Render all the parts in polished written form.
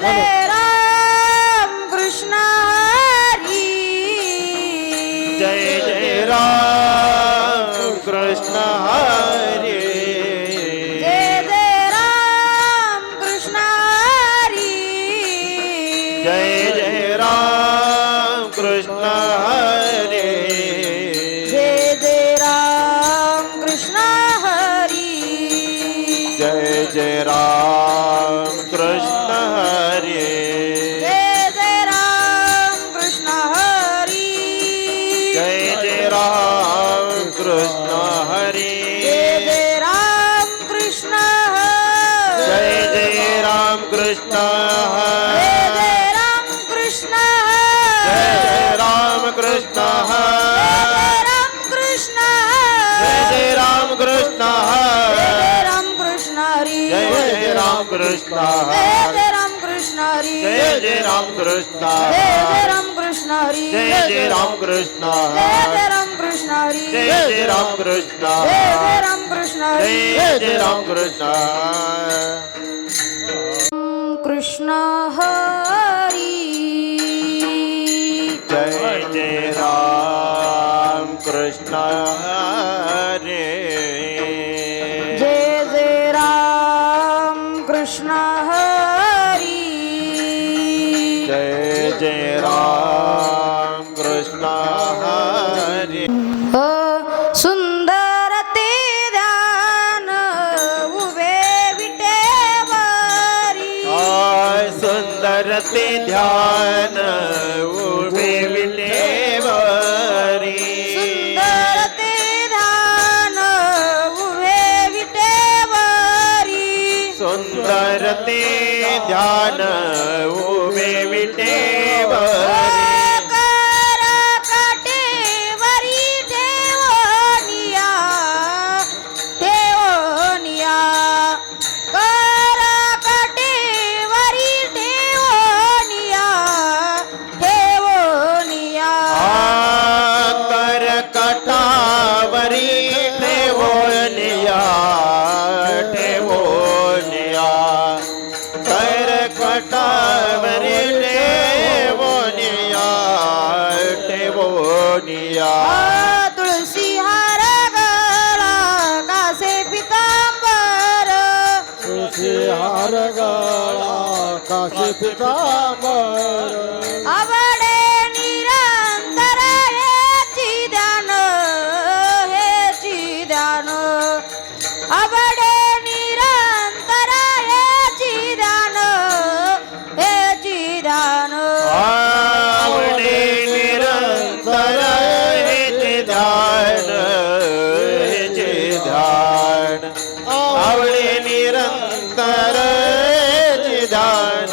जय राम कृष्ण हरी जय जय राम कृष्ण हरी जय जय राम कृष्ण हरी जय जय राम कृष्ण हरी जय जय राम कृष्ण हरी जय जय राम कृष्ण हरी जय जय राम कृष्ण हरी जय जय राम कृष्ण हरी जय जय राम कृष्ण हरी जय जय राम कृष्ण हरी जय जय राम कृष्ण जय हरी जय राम कृष्ण हरी जय राम कृष्ण जय जय राम कृष्ण हरी जय जय राम कृष्ण हरी जय जय राम कृष्ण जय हरी जय राम कृष्ण हरी जय जय राम कृष्ण जय जय हरी राम कृष्ण हरी जय जय राम कृष्ण जय जय हरी राम कृष्ण हरी जय जय राम कृष्ण कृष्ण हरी जय जय राम कृष्ण हरी जय जय राम कृष्ण हरी जय जय राम कृष्ण हरी सुंदर ते ध्यान उभे विटेवारी आय सुंदर ते ध्यान उभे विटेवरी सुंदर ते ध्यान उभे विटेवारी सुंदर ते ध्यान उभे विटेवरी कर काटेवरी ठेवनिया ठेवनिया कर काटेवरी ठेवनिया ठेवनिया कर कटावरी ठेवोनिया ठेवोनिया कर कटावरी ठेवोनिया ठेवोनिया तुळसी हार गळा कासे पितांबर हार गळा काशी पितांबर आवडे निरंतर हेची ध्यान आवडे निरंतर हेची ध्यान आवडे निरंतर हेचे ध्यान हेचे ध्यान आवडे निरंतर हेचे ध्यान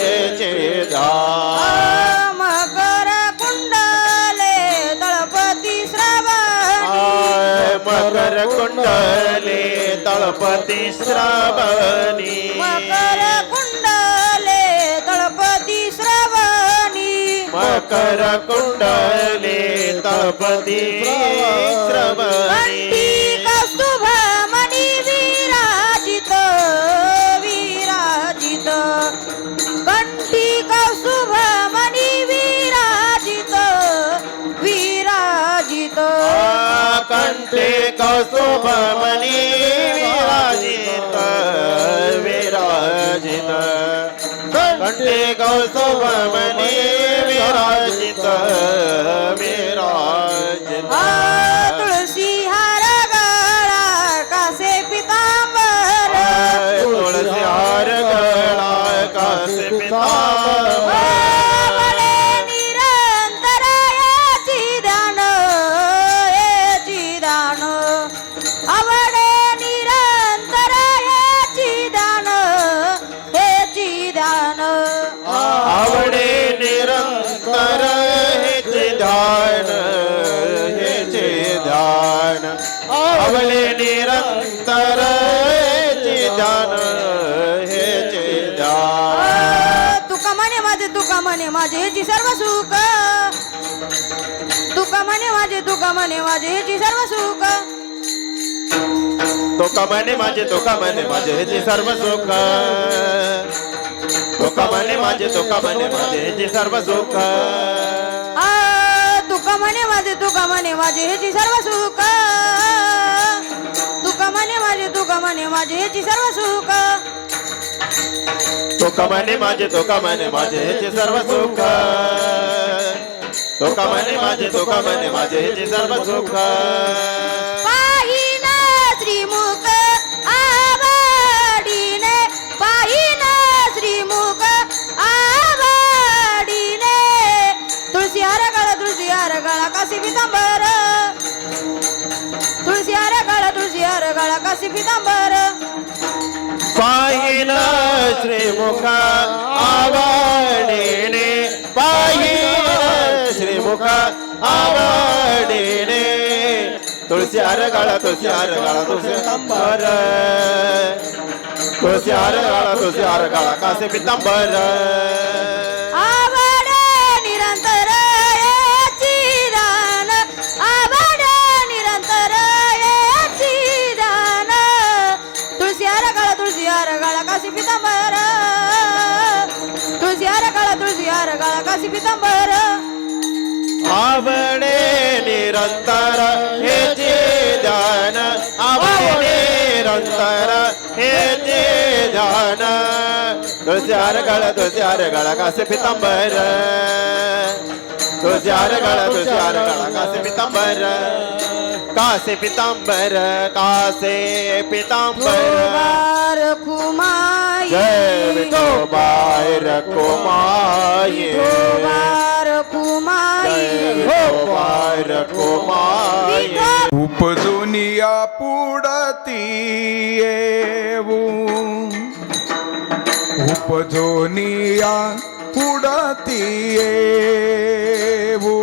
हेचे ध्यान मकर कुंडले तळपती श्रावणी मकर कुंडले तळपती श्रावणी मकर कुंडले तळपती श्रावणी मकर कुंडले तळपती श्रावणी कंठी कौस्तुभ मणी विराजित विराजित कंठी कौस्तुभ मणी विराजित विराजित कंठे कौस्तुभमणि विराजित विराजित कंठे कौस्तुभमणि विराजित विराजित तुळसी हार गळा कासे पितांबर तुळसी हार गळा कासे पितांबर आवडे निरंतर याची ध्यान आवडे निरंतर याची ध्यान आवडे निरंतर हेचे ध्यान हेचे ध्यान आवडे निरंतर हेचे ध्यान हेचे ध्यान तुका म्हणे माझे हेची सर्व सुख तुका म्हणे माझे हेची सर्व सुख तो कमाने माझे हेचे सर्व सुख तो म्हणे माझे तुका म्हणे माझे ह्याची सर्व सुख तुका म्हणे माझे तुका म्हणे माझे ह्याची सर्व सुख तुका म्हणे माझे तुका म्हणे माझे ह्याची सर्व सुख तुका म्हणे माझे तुका म्हणे माझे ह्याची सर्व सुख तुका म्हणे माझे तुका म्हणे माझे ह्याची सर्व सुख पाहिन श्रीमुख आवडीने पाहिन श्रीमुख आवडीने तुळशी हार गळा काशी पितांबर तुळशी हार गळा काशी पितांबर पाहिन श्रीमुख आवडीने पाहिन श्रीमुख आवडीने तुळशी हार गाळा तुळशी हार गाळा तुळशी पितांबर तुळशी हार गाळा तुळशी हार गाळा कासे पितांबर आवड निरंतर याची दान आवड निरंतर याची दान तुळशी हार गळा काशी पितांबर तुळशी हार गळा काशी पितांबर आवडे निरंतर हेचे ध्यान आवडे निरंतर हेचे ध्यान तुळशी हार गळा कासे पितांबर तुळशी हार गळा कासे पितांबर कासे पितांबर कासे पितांबर बार कुमाई जय विठोबाय रकुमाई बार कुमाई विठोबाय रकुमाई उपजुनिया पुडती येऊ उपजुनिया पुडती येऊ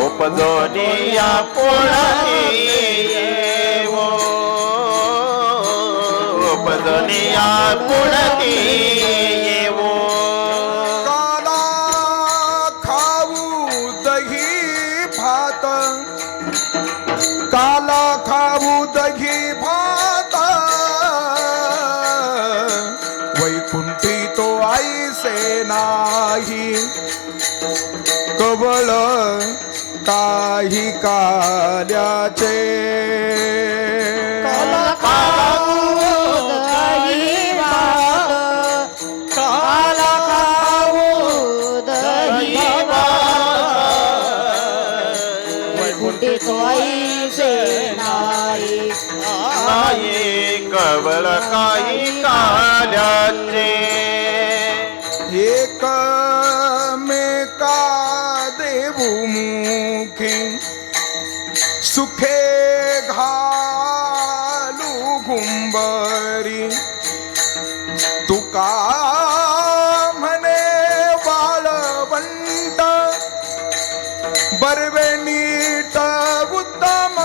उपजोनिया पुढे येवो उपजोनिया पुढे येवो काला खाऊ दही भात काला खाऊ दही भात वैकुंठी तो आईसे नाही कवळ काही काल्याचे दही भात काला खाऊ दही वैकुंठी सोयीचे नाही नाही कवळ काही काल्याचे एक मेका देऊ मुखी सुखे घालू गुंबरी तुका म्हणे वाळवंट बरवे नीट उत्तम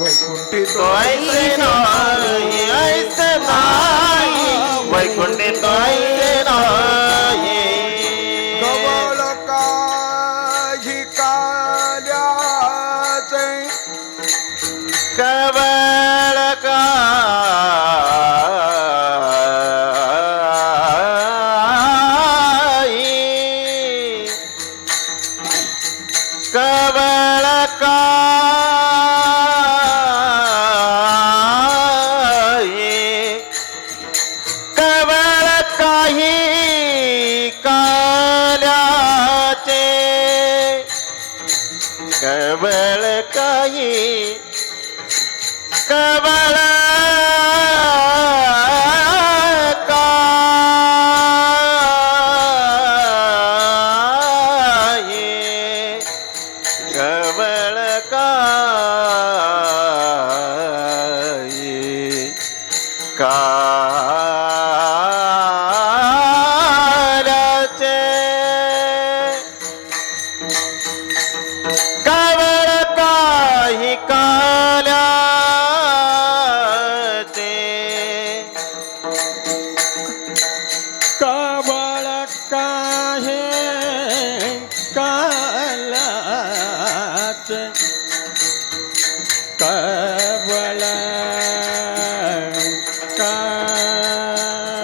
वैकुंठी तो ऐसे नाही ऐसे नाही वैकुंठी तो ऐसे नाही गवळ काही काल्याचे कवळ काही कवळ काही कवळ काही काल्याचे कवळ काही कवळ काही कवळ काही काल्याचे कवळ काही काल्याचे कवळ काहे कालाच कवळ काहे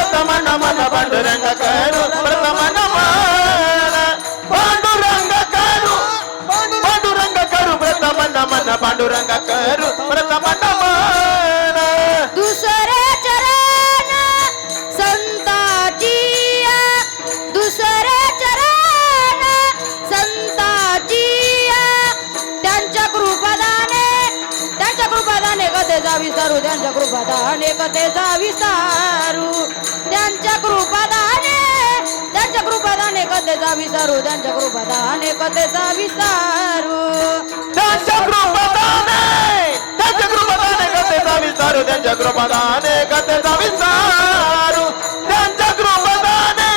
पांडुरंगा करू प्रथम नमन दुसरे चरण संताची दुसरे चरण संताची त्यांच्या कृपादाने कथेचा विस्तारू त्यांच्या कृपादाने कथेचा विस्तारू त्यांच्या कृपादाने कथेचा विस्तारू त्यांच्या कृपादाने कथेचा विस्तारू त्यांच्या कृपादाने कथेचा विस्तारू त्यांच्या कृपादाने कथेचा विस्तारू त्यांच्या कृपादाने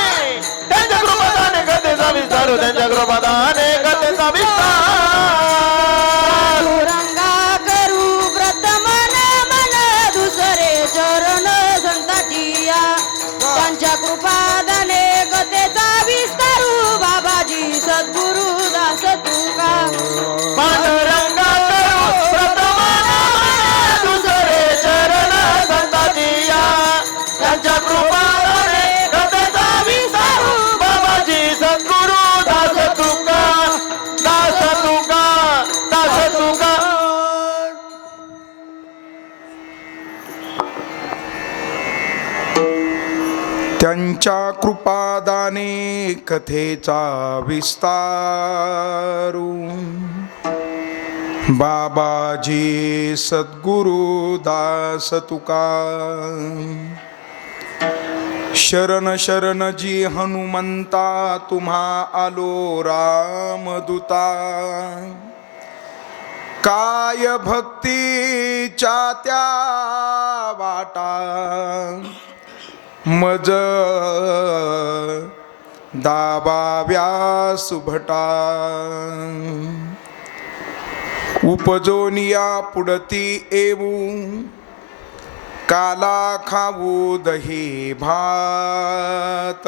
कथेचा विस्तारू त्यांच्या कृपादाने कथेचा विस्तार रंगा करू प्रथम नमन दुसरे चरण संताची त्यांच्या कृपादाने कथेचा विस्तारू बाबाजी सद्गुरु दास तुका पांडुरंगा करू प्रथम नमन दुसरे चरण संताची त्यांच्या कृपादाने कथेचा विस्तारू बाबाजी सद्गुरु दास तुका दास तुका दास तुका त्यांच्या कृपादाने कथेचा विस्तारू बाबाजी सद्गुरु दास तुका शरण शरण जी हनुमंता तुम्हा आलो रामदूता काय भक्तीच्या त्या वाटा मज दाबाव्या सुभटा उपजोनिया पुढती येऊ काला खाऊ दही भात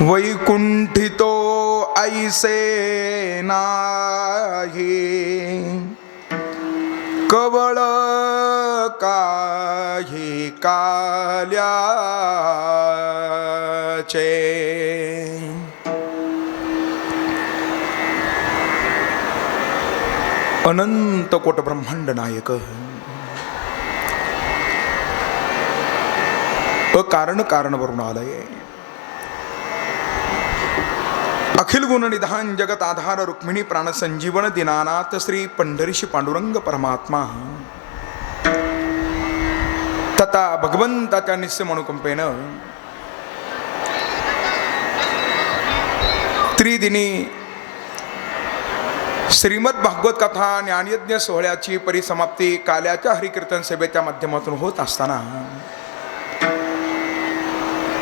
वैकुंठितो ऐसे नाही कवळ काही काल्याचे अनंत कोट ब्रह्मांड नायक अकारण कारणवरून आलय अखिल गुण निधान जगत आधार रुक्मिणी प्राण संजीवन दिनानाथ श्री पंढरीशी पांडुरंग परमात्मा तथा भगवंताच्या निस्य अनुकंपेनं त्रिदिनी श्रीमद भागवत कथा ज्ञानयज्ञ सोहळ्याची परिसमाप्ती काल्याच्या हरिकीर्तन सभेच्या माध्यमातून होत असताना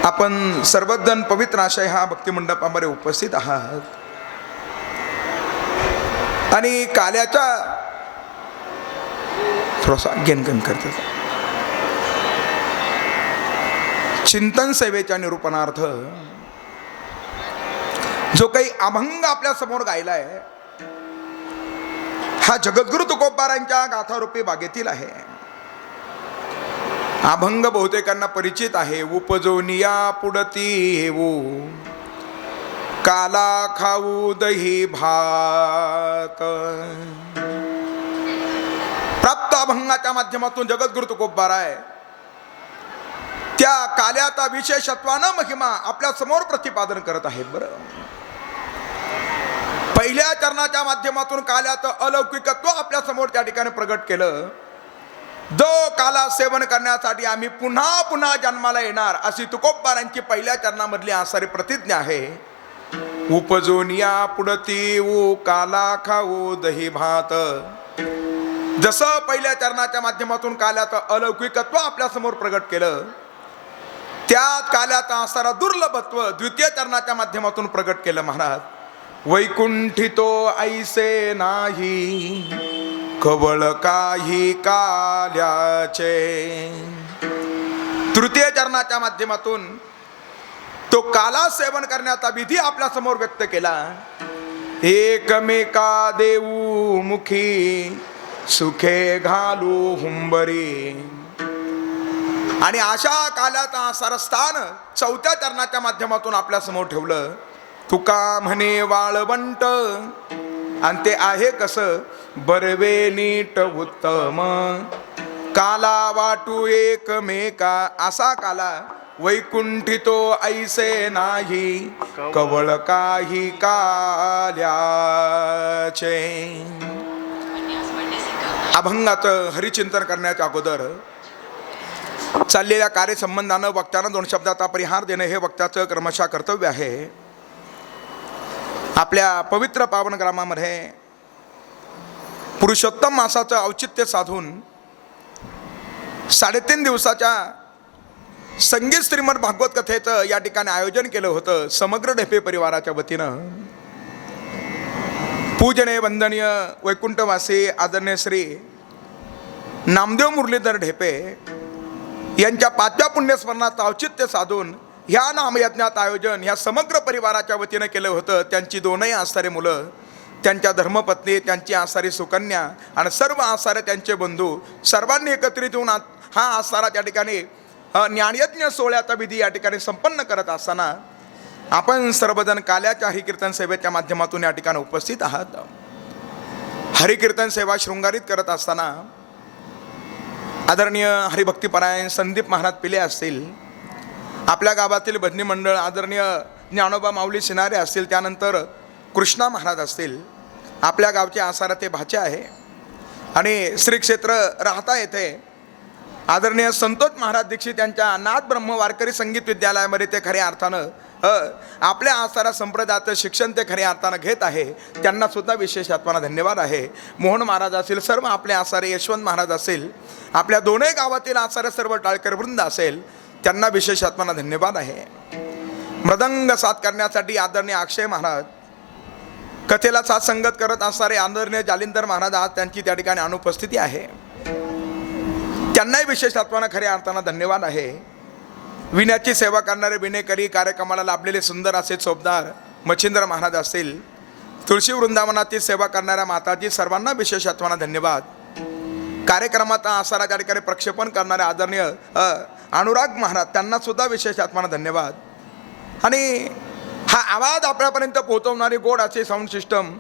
आपण सर्वजण पवित्र आशय हा भक्तिमंडपामध्ये उपस्थित आहात आणि काल्याच्या थोडासा गेनगन करतात चिंतन सेवेच्या निरूपणार्थ जो काही अभंग आपल्या समोर गायलाय हा जगद्गुरु तुकोबारांच्या गाथारूपी बागेतील आहे. अभंग बहुतेकांना परिचित आहे. उपजोनिया पुढती येऊ काला खाऊ दही भात. प्राप्त अभंगाच्या माध्यमातून जगद्गुरु तुकोबाराय त्या काल्याचा विशेषत्वानं महिमा आपल्या समोर प्रतिपादन करत आहेत. बरं, पहिल्या चरणाच्या माध्यमातून काल्याचं अलौकिकत्व आपल्या समोर त्या ठिकाणी प्रगट केलं. जो काला सेवन करण्यासाठी आम्ही पुन्हा पुन्हा जन्माला येणार अशी तुकोबारांची पहिल्या चरणामधली आसारी प्रतिज्ञा आहे. उपजोनिया पुढती ऊ काला खाऊ दही भात. जसं पहिल्या चरणाच्या माध्यमातून काल्याचं अलौकिकत्व आपल्या समोर प्रगट केलं, त्यात काल्याचा आसारा दुर्लभत्व द्वितीय चरणाच्या माध्यमातून प्रगट केलं. महाराज, वैकुंठितो ऐसे नाही कवळ काही काल्याचे. तृतीय चरणाच्या माध्यमातून तो काला सेवन करण्याचा विधी आपल्या समोर व्यक्त केला. एकमेका देऊ मुखी सुखे घालू हुंबरी. आणि अशा काल्याचा सरस्थान चौथ्या चरणाच्या माध्यमातून आपल्या समोर ठेवलं. तुका म्हणे वाळवंट आणि ते आहे कसं, बरवे नीट उत्तम काला वाटू एकमेका, असा काला वैकुंठितो ऐसे नाही कवळ काही काल्याचे. अभंगाचं हरिचिंतन करण्याच्या अगोदर चाललेल्या कार्यसंबंधानं वक्त्यानं 2 शब्दाचा परिहार देणं हे वक्त्याचं क्रमशः कर्तव्य आहे. आपल्या पवित्र पावन ग्रामामध्ये पुरुषोत्तम मासाचं औचित्य साधून 3.5 दिवसाच्या संगीत श्रीमद भागवत कथेचं या ठिकाणी आयोजन केलं होतं समग्र ढेपे परिवाराच्या वतीनं. पूजनीय वंदनीय वैकुंठवासी आदरणीय श्री नामदेव मुरलीधर ढेपे यांच्या 5व्या पुण्यस्मरणाचं औचित्य साधून ह्या नामयज्ञात आयोजन ह्या समग्र परिवाराच्या वतीनं केलं होतं. त्यांची 2ही आसारे मुलं, त्यांच्या धर्मपत्नी, त्यांची आसारी सुकन्या आणि सर्व आसारे त्यांचे बंधू सर्वांनी एकत्रित येऊन हा आसारा त्या ठिकाणी ज्ञानयज्ञ सोहळ्याचा विधी या ठिकाणी संपन्न करत असताना आपण सर्वजण काल्याच्या हरिकीर्तन सेवेच्या माध्यमातून या ठिकाणी उपस्थित आहात. हरिकीर्तन सेवा शृंगारित करत असताना आदरणीय हरिभक्तीपरायण संदीप महाराज पिले असतील, आपल्या गावातील भजनी मंडळ आदरणीय ज्ञानोबा माऊली सिनारे असतील, त्यानंतर कृष्णा महाराज असतील, आपल्या गावचे आसारा ते भाचे आहे. आणि श्री क्षेत्र राहता येथे आदरणीय संतोष महाराज दीक्षित यांच्या नाथ ब्रह्म वारकरी संगीत विद्यालयामध्ये ते खऱ्या अर्थानं आपल्या आसारा संप्रदायाचं शिक्षण ते खऱ्या अर्थानं घेत आहे. त्यांना सुद्धा विशेष आत्माना धन्यवाद आहे. मोहन महाराज असतील, सर्व आपले आसारे, यशवंत महाराज असेल, आपल्या 2ही गावातील आसारे सर्व टाळकर वृंद असेल, त्यांना विशेष आत्माना धन्यवाद आहे. मृदंग साथ करण्यासाठी आदरणीय अक्षय महाराज, कथेला साथ संगत करत असणारे आदरणीय जालिंदर महाराज, आज त्यांची त्या ठिकाणी अनुपस्थिती आहे. त्यांनाही विशेष आत्माना खऱ्या अर्थानं धन्यवाद आहे. विण्याची सेवा करणारे विनेकरी, कार्यक्रमाला लाभलेले सुंदर असे चोपदार मच्छिंद्र महाराज असतील, तुळशी वृंदावनाची सेवा करणाऱ्या माताजी, सर्वांना विशेष आत्माना धन्यवाद. कार्यक्रमाचा आसारा त्या ठिकाणी प्रक्षेपण करणारे आदरणीय अनुराग महाराज, त्यांना सुद्धा विशेष आत्माना धन्यवाद. आणि हा आवाज आपल्यापर्यंत पोहोचवणारी गोड असे साऊंड सिस्टम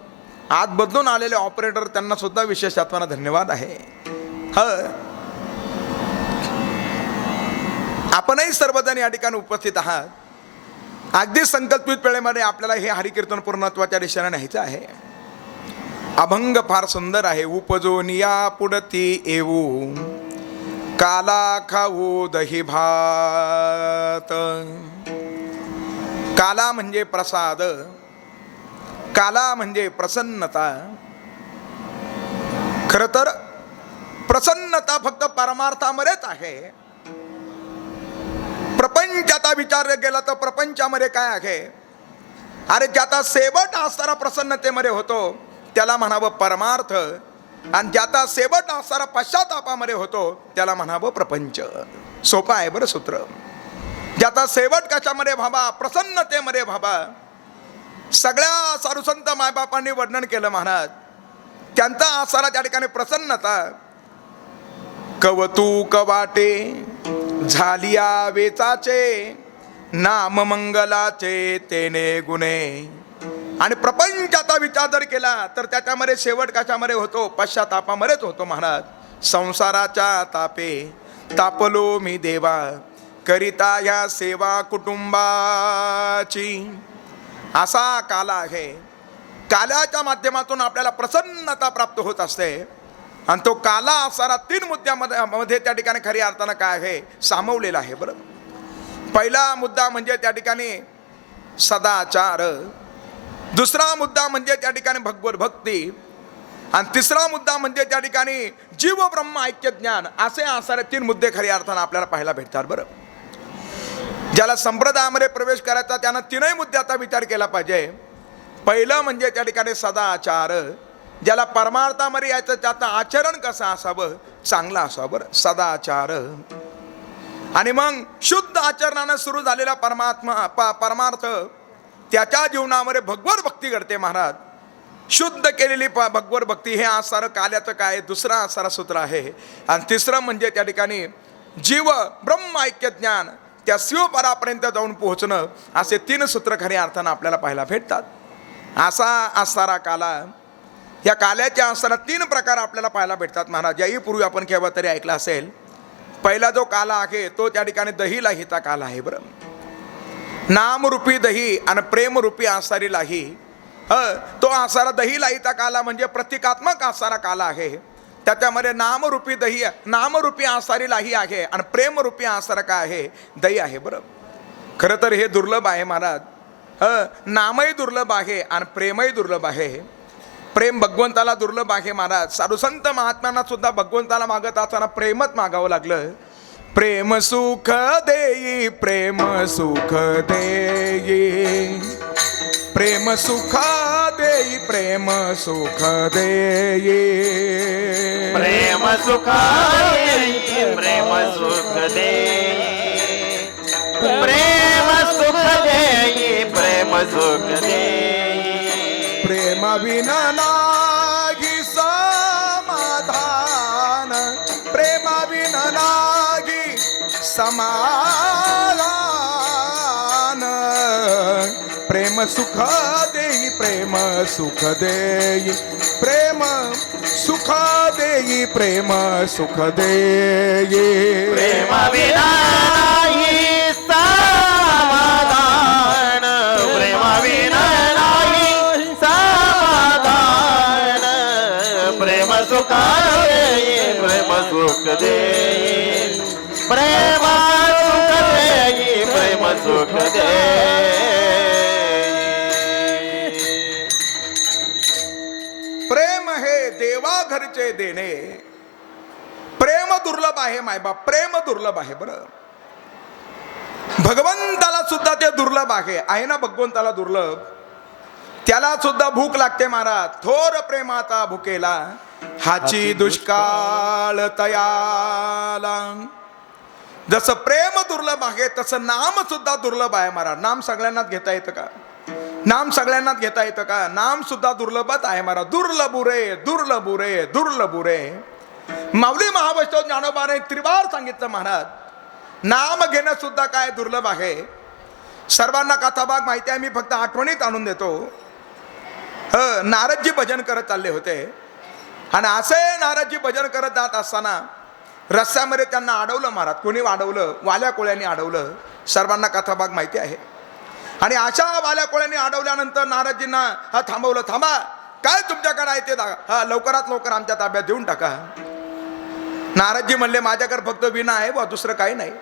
आज बदलून आलेले ऑपरेटर, त्यांना सुद्धा विशेष आत्माना धन्यवाद आहे. आपणही सर्वजण या ठिकाणी उपस्थित आहात. अगदी संकल्पित वेळेमध्ये आपल्याला हे हरिकीर्तन पूर्णत्वाच्या दिशेने न्यायचं आहे. अभंग फार सुंदर आहे. उपजून या पुढती येऊ काला खाऊ दही भात. काला म्हणजे प्रसाद, काला म्हणजे प्रसन्नता. खरं तर प्रसन्नता फक्त परमार्थामध्येच आहे. प्रपंचाचा विचार केला तर प्रपंचामध्ये काय आहे, अरे ज्याचा शेवट असणारा प्रसन्नतेमध्ये होतो त्याला म्हणावं परमार्थ, आणि ज्याचा शेवट असणारा पश्चातापामध्ये होतो त्याला म्हणावं प्रपंच. सोपं आहे बरं सूत्र. ज्याचा शेवट कशामध्ये व्हावा, प्रसन्नतेमध्ये व्हावा. सगळ्या साधुसंत मायबापांनी वर्णन केलं महाराज, त्यांचा असणारा त्या ठिकाणी प्रसन्नता. कवतूक वाटे झालिया वेचाचे, नाम मंगलाचे तेने गुणे. आणि प्रपंचाचा विचार जर केला तर त्याच्यामध्ये शेवट कशामध्ये होतो, पश्चातापामध्येच होतो महाराज. संसाराच्या तापे तापलो मी देवा, करिता ह्या सेवा कुटुंबाची. असा काला आहे. काल्याच्या माध्यमातून आपल्याला प्रसन्नता प्राप्त होत असते. आणि तो काला असणारा 3 मुद्द्यामध्ये त्या ठिकाणी खऱ्या अर्थानं काय आहे सामावलेला आहे. बरं, पहिला मुद्दा म्हणजे त्या ठिकाणी सदाचार, दुसरा मुद्दा म्हणजे त्या ठिकाणी भगवत भक्ती, आणि तिसरा मुद्दा म्हणजे त्या ठिकाणी जीव ब्रह्म ऐक्य ज्ञान. असे असणारे 3 मुद्दे खऱ्या अर्थानं आपल्याला पाहायला भेटतात. बरं, ज्याला संप्रदायामध्ये प्रवेश करायचा त्यानं 3ही मुद्द्याचा विचार केला पाहिजे. पहिलं म्हणजे त्या ठिकाणी सदाचार, ज्याला परमार्थामध्ये यायचं त्याचं आचरण कसं असावं, चांगलं असावं. बरं, सदाचार. आणि मग शुद्ध आचरणानं सुरू झालेला परमार्थ, त्याच्या जीवनामध्ये भगवत भक्ती घडते महाराज. शुद्ध केलेली भगवत भक्ती हे असणारं काल्याचं काय दुसरं असणारं सूत्र आहे. आणि तिसरं म्हणजे त्या ठिकाणी जीव ब्रह्म ऐक्य ज्ञान, त्या शिवपरापर्यंत जाऊन पोहोचणं. असे 3 सूत्र खऱ्या अर्थानं आपल्याला पाहायला भेटतात. असा असणारा काला या काल्याच्या असताना 3 प्रकार आपल्याला पाहायला भेटतात महाराज. याही पूर्वी आपण केव्हा तरी ऐकला असेल. पहिला जो काला आहे तो त्या ठिकाणी दही लाहीचा काला आहे. बरं, नामरूपी दही आणि प्रेमरूपी आसारी लाही. तो आसारा दही लाहीचा काला म्हणजे प्रतिकात्मक आसारा काला आहे. त्याच्यामध्ये नामरूपी दही, नामरूपी आसारी लाही आहे आणि प्रेमरूपी आसारा काय आहे, दही आहे. बरं, खरं तर हे दुर्लभ आहे महाराज. नामही दुर्लभ आहे आणि प्रेमही दुर्लभ आहे. प्रेम भगवंताला दुर्लभ आहे महाराज. साधुसंत महात्म्यांना सुद्धा भगवंताला मागत असताना प्रेमच मागावं लागलं. प्रेम सुख देई, प्रेम सुख देई, प्रेम सुख देई, प्रेम सुख देई, प्रेम सुख देई, प्रेम सुख देई, प्रेम सुख देई, प्रेम सुख देई. प्रेम विना नागी समाधान, प्रेम विना नागी समाधान. प्रेम सुख देई, प्रेम सुख देई, प्रेम सुख देई, प्रेम सुख देई. प्रेम विना नाही समाधान, प्रेम विना नाही समाधान. प्रेम सुख देई, प्रेम सुख देई, प्रेम सुख देई, प्रेम सुख देई. प्रेम हे देवा घरचे देणे. प्रेम दुर्लभ आहे मायबाप, प्रेम दुर्लभ आहे. बरं, भगवंताला सुद्धा ते दुर्लभ आहे ना. भगवंताला दुर्लभ, त्याला सुद्धा भूक लागते महाराज. थोर प्रेमाचा भुकेला हाची दुष्काळ तयाला. जसं प्रेम दुर्लभ आहे तसं नाम सुद्धा दुर्लभ आहे महाराज. नाम सगळ्यांनाच घेता येतं का? नाम सगळ्यांनाच घेता येतं का? नाम सुद्धा दुर्लभच आहे महाराज. दुर्लभुरे, दुर्लभुरे, दुर्लभुरे. माऊली महावैष्णव ज्ञानोबाने त्रिवार सांगितलं महाराज. नाम घेणं सुद्धा काय दुर्लभ आहे. सर्वांना कथाभाग माहिती आहे, मी फक्त आठवणीत आणून देतो. नारदजी भजन करत चालले होते आणि असे नारदजी भजन करत जात असताना रस्त्यामध्ये त्यांना अडवलं महाराज. कोणी अडवलं? वाल्या कोळ्यांनी अडवलं. सर्वांना कथाभाग माहिती आहे. आणि अशा वाल्या कोळ्यांनी अडवल्यानंतर नारदजींना थांबवलं. थांबा, काय तुमच्याकडे आहे ते लवकरात लवकर आमच्या ताब्यात देऊन टाका. नारदजी म्हणले, माझ्याकडे फक्त विणा आहे बा, दुसरं काही नाही.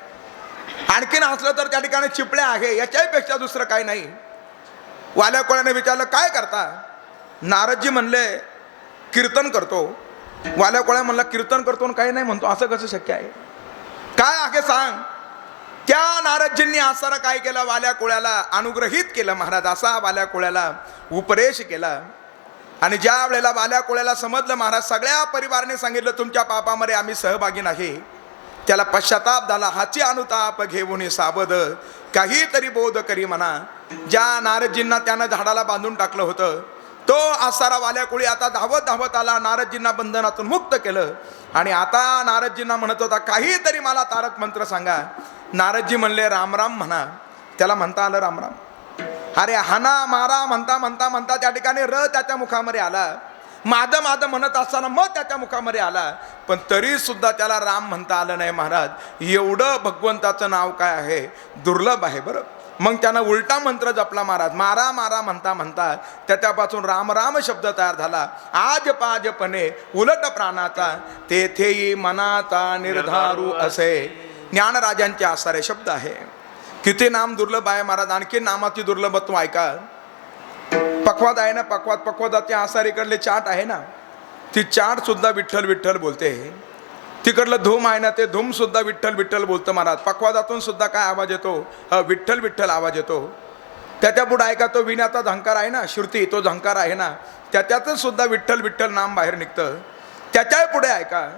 आणखीन असलं तर त्या ठिकाणी चिपळ्या आहे, याच्यापेक्षा दुसरं काही नाही. वाल्या कोळ्याने विचारलं, काय करता? नारदजी म्हणले, कीर्तन करतो. वाल्या कोळ्या म्हणला, कीर्तन करतो काही नाही म्हणतो, असं कसं शक्य आहे? काय आहे सांग. त्या नारदजींनी आसारा काय केला, वाल्या कोळ्याला अनुग्रहित केलं महाराज. असा वाल्या कोळ्याला उपदेश केला. आणि ज्या वेळेला वाल्या कोळ्याला समजलं महाराज, सगळ्या परिवाराने सांगितलं, तुमच्या पापामध्ये आम्ही सहभागी नाही. त्याला पश्चाताप झाला. हाची अनुताप घेऊन सावध, काहीतरी बोध करी म्हणा. ज्या नारदजींना त्यानं झाडाला बांधून टाकलं होतं, तो आसारा वाल्या कोळी आता धावत धावत आला, नारदजींना बंधनातून मुक्त केलं. आणि आता नारदजींना म्हणत होता, काहीतरी मला तारक मंत्र सांगा. नारदजी म्हणले, रामराम म्हणा. त्याला म्हणता आलं रामराम. अरे हाना मारा म्हणता म्हणता म्हणता त्या ठिकाणी र त्याच्या मुखामध्ये आला. माद माद म्हणत असताना मग त्याच्या मुखामध्ये आला. पण तरी सुद्धा त्याला राम म्हणता आलं नाही महाराज. एवढं भगवंताचं नाव काय आहे, दुर्लभ आहे. बरं, मग त्यानं उलटा मंत्र जपला महाराज. मारा मारा म्हणता म्हणता त्याच्यापासून राम राम शब्द तयार झाला. आज पाजपणे उलट प्राणाचा, तेथेही मनाचा निर्धारू असे. ज्ञानराजांचे आसारे शब्द आहे. किती नाम दुर्लभ आहे महाराज. आणखी नामाची दुर्लभत्व ऐका. पक्वाद आहे ना, पक्वादाचे आसारीकडले चाट आहे ना, ती चाट सुद्धा विठ्ठल विठ्ठल बोलते. तिकडलं धूम आहे ना, ते धूम सुद्धा विठ्ठल विठ्ठल बोलतं महाराज. पक्वादातून सुद्धा काय आवाज येतो, विठ्ठल विठ्ठल आवाज येतो. त्याच्या पुढे ऐका, तो विण्याचा झंकार आहे ना, श्रुती, तो झंकार आहे ना, त्याच्यातच सुद्धा विठ्ठल विठ्ठल नाम बाहेर निघतं. त्याच्या पुढे ऐका,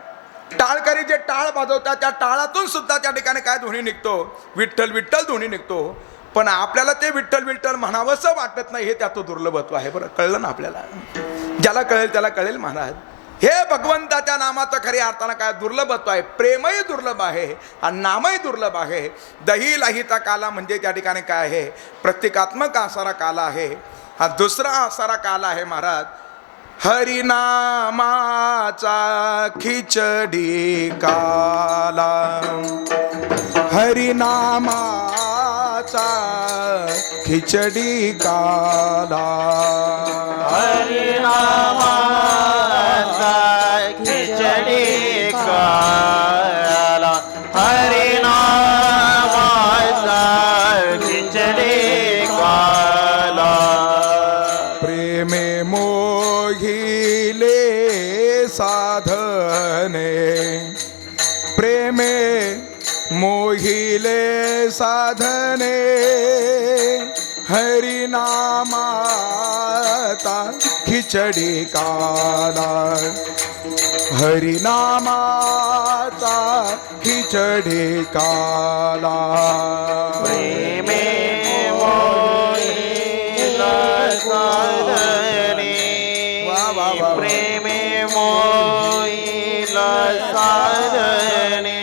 टाळकरी जे टाळ वाजवतात त्या टाळातून सुद्धा त्या ठिकाणी काय ध्वनी निघतो, विठ्ठल विठ्ठल ध्वनी निघतो. पण आपल्याला ते विठ्ठल विठ्ठल म्हणावंसं वाटत नाही. हे त्याचं दुर्लभत्व आहे. बरं, कळलं ना आपल्याला? ज्याला कळेल त्याला कळेल महाराज. हे भगवंताच्या नामाचं खऱ्या अर्थानं काय दुर्लभत्व आहे. प्रेमही दुर्लभ आहे आणि नामही दुर्लभ आहे. दही लाहीचा काला म्हणजे त्या ठिकाणी काय आहे, प्रतिकात्मक आसारा काला आहे. हा दुसरा आसारा काला आहे महाराज. हरिनामाचा खिचडी काला, हरिनामाचा खिचडी काला, हरिनामाचा खिचडी काला, हरिनामाचा खिचडी काला. प्रेमे मोहिले साधने, प्रेमे मोहिले साधने, हरिनामाता खिचडी काला, हरिनामाता खिचडी काला. प्रेमे मोहिल साधने, वा वा वा. प्रेमे मोहिल साधने,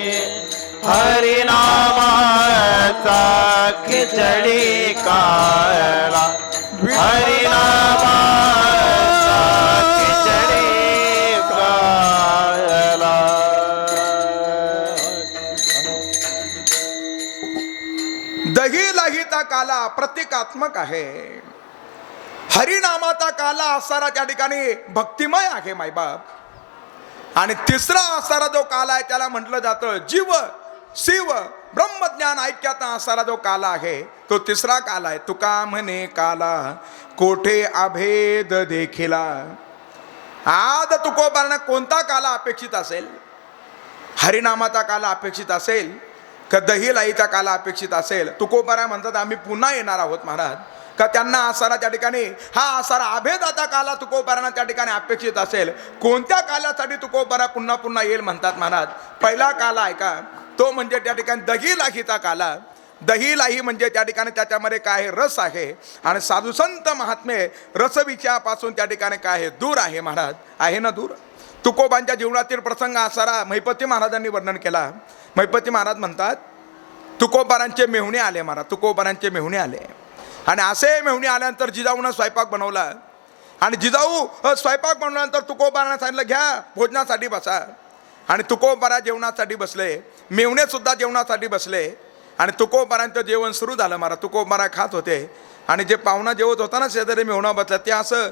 हरिनामाचा खिचडी काला, हरिनामाचा खिचडी काला. दही लाहीचा काला प्रतिकात्मक आहे. हरिनामाचा काला असणारा त्या ठिकाणी भक्तिमय आहे मायबाप. आणि तिसरा असणारा जो काला आहे त्याला म्हटलं जातं जीव शिव ब्रह्मज्ञान ऐक्याचा असणारा जो काला आहे तो तिसरा काला आहे. तुका म्हणे काला कोठे अभेद देखिला. आज तुकोबांना कोणता काला अपेक्षित असेल? हरिनामाचा काला अपेक्षित असेल का दही लाईचा काला अपेक्षित असेल? तुकोबारा म्हणतात आम्ही पुन्हा येणार आहोत महाराज. का त्यांना आसारा त्या ठिकाणी हा आसारा अभेदाचा काला तुकोबारांना त्या ठिकाणी अपेक्षित असेल? कोणत्या कालासाठी तुकोबारा पुन्हा पुन्हा येईल म्हणतात महाराज? पहिला काला आहे का तो म्हणजे त्या ठिकाणी दही लाहीचा काला. दही लाही म्हणजे त्या ठिकाणी त्याच्यामध्ये काय आहे? रस आहे. आणि साधुसंत महात्मे रसविषयापासून त्या ठिकाणी काय आहे? दूर आहे महाराज. आहे ना दूर? तुकोबांच्या जीवनातील प्रसंग असारा महिपती महाराजांनी वर्णन केला. महिपती महाराज म्हणतात तुकोबारांचे मेहुणे आले महाराज. तुकोबारांचे मेहुणे आले आणि असे मेहुणे आल्यानंतर जिजाऊनं स्वयंपाक बनवला. आणि जिजाऊ स्वयंपाक बनवल्यानंतर तुकोबारांना सांगितलं घ्या भोजनासाठी बसा. आणि तुकोबारा जेवणासाठी बसले. मेहुणे सुद्धा जेवणासाठी बसले. आणि तुकोबारांचं जेवण सुरू झालं महाराज. तुकोबारा खात होते आणि जे पाहुणा जेवत होता ना शेजारी मेहुणा बसला ते असं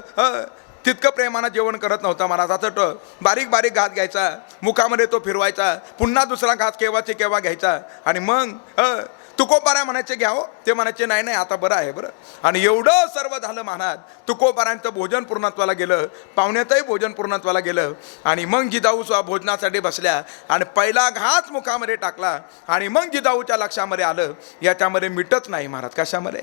तितकं प्रेमानं जेवण करत नव्हता महाराज. असं बारीक बारीक घास घ्यायचा, मुखामध्ये तो फिरवायचा, पुन्हा दुसरा घास केव्हाचे केव्हा घ्यायचा. आणि मग तुकोबारा म्हणायचे घ्या हो. ते म्हणायचे नाही नाही आता बरं आहे बरं. आणि एवढं सर्व झालं महाराज. तुकोबारांचं भोजन पूर्णत्वाला गेलं, पाहुण्याचंही भोजन पूर्णत्वाला गेलं. आणि मग जिजाऊ भोजनासाठी बसल्या आणि पहिला घास मुखामध्ये टाकला. आणि मग जिजाऊच्या लक्षामध्ये आलं याच्यामध्ये मीठच नाही महाराज. कशामध्ये?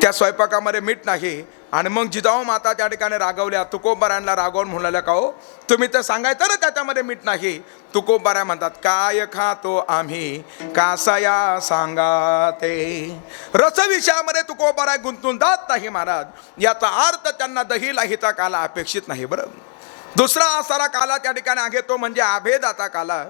त्या स्वयंपाकामध्ये मीठ नाही. आणि मग जिजाऊ माता त्या ठिकाणी रागवल्या. तुकोबारांना रागवून म्हणाल्या का हो तुम्ही तर सांगायचं ना त्याच्यामध्ये मीठ नाही. तुकोबारा म्हणतात काय खातो आम्ही कासया सांगा ते. रसविषयामध्ये तुकोबारा गुंतून जात नाही महाराज. याचा अर्थ त्यांना दही लाहीचा काला अपेक्षित नाही. बरं दुसरा असारा काला त्या ठिकाणी आहे तो म्हणजे अभेदाचा काला.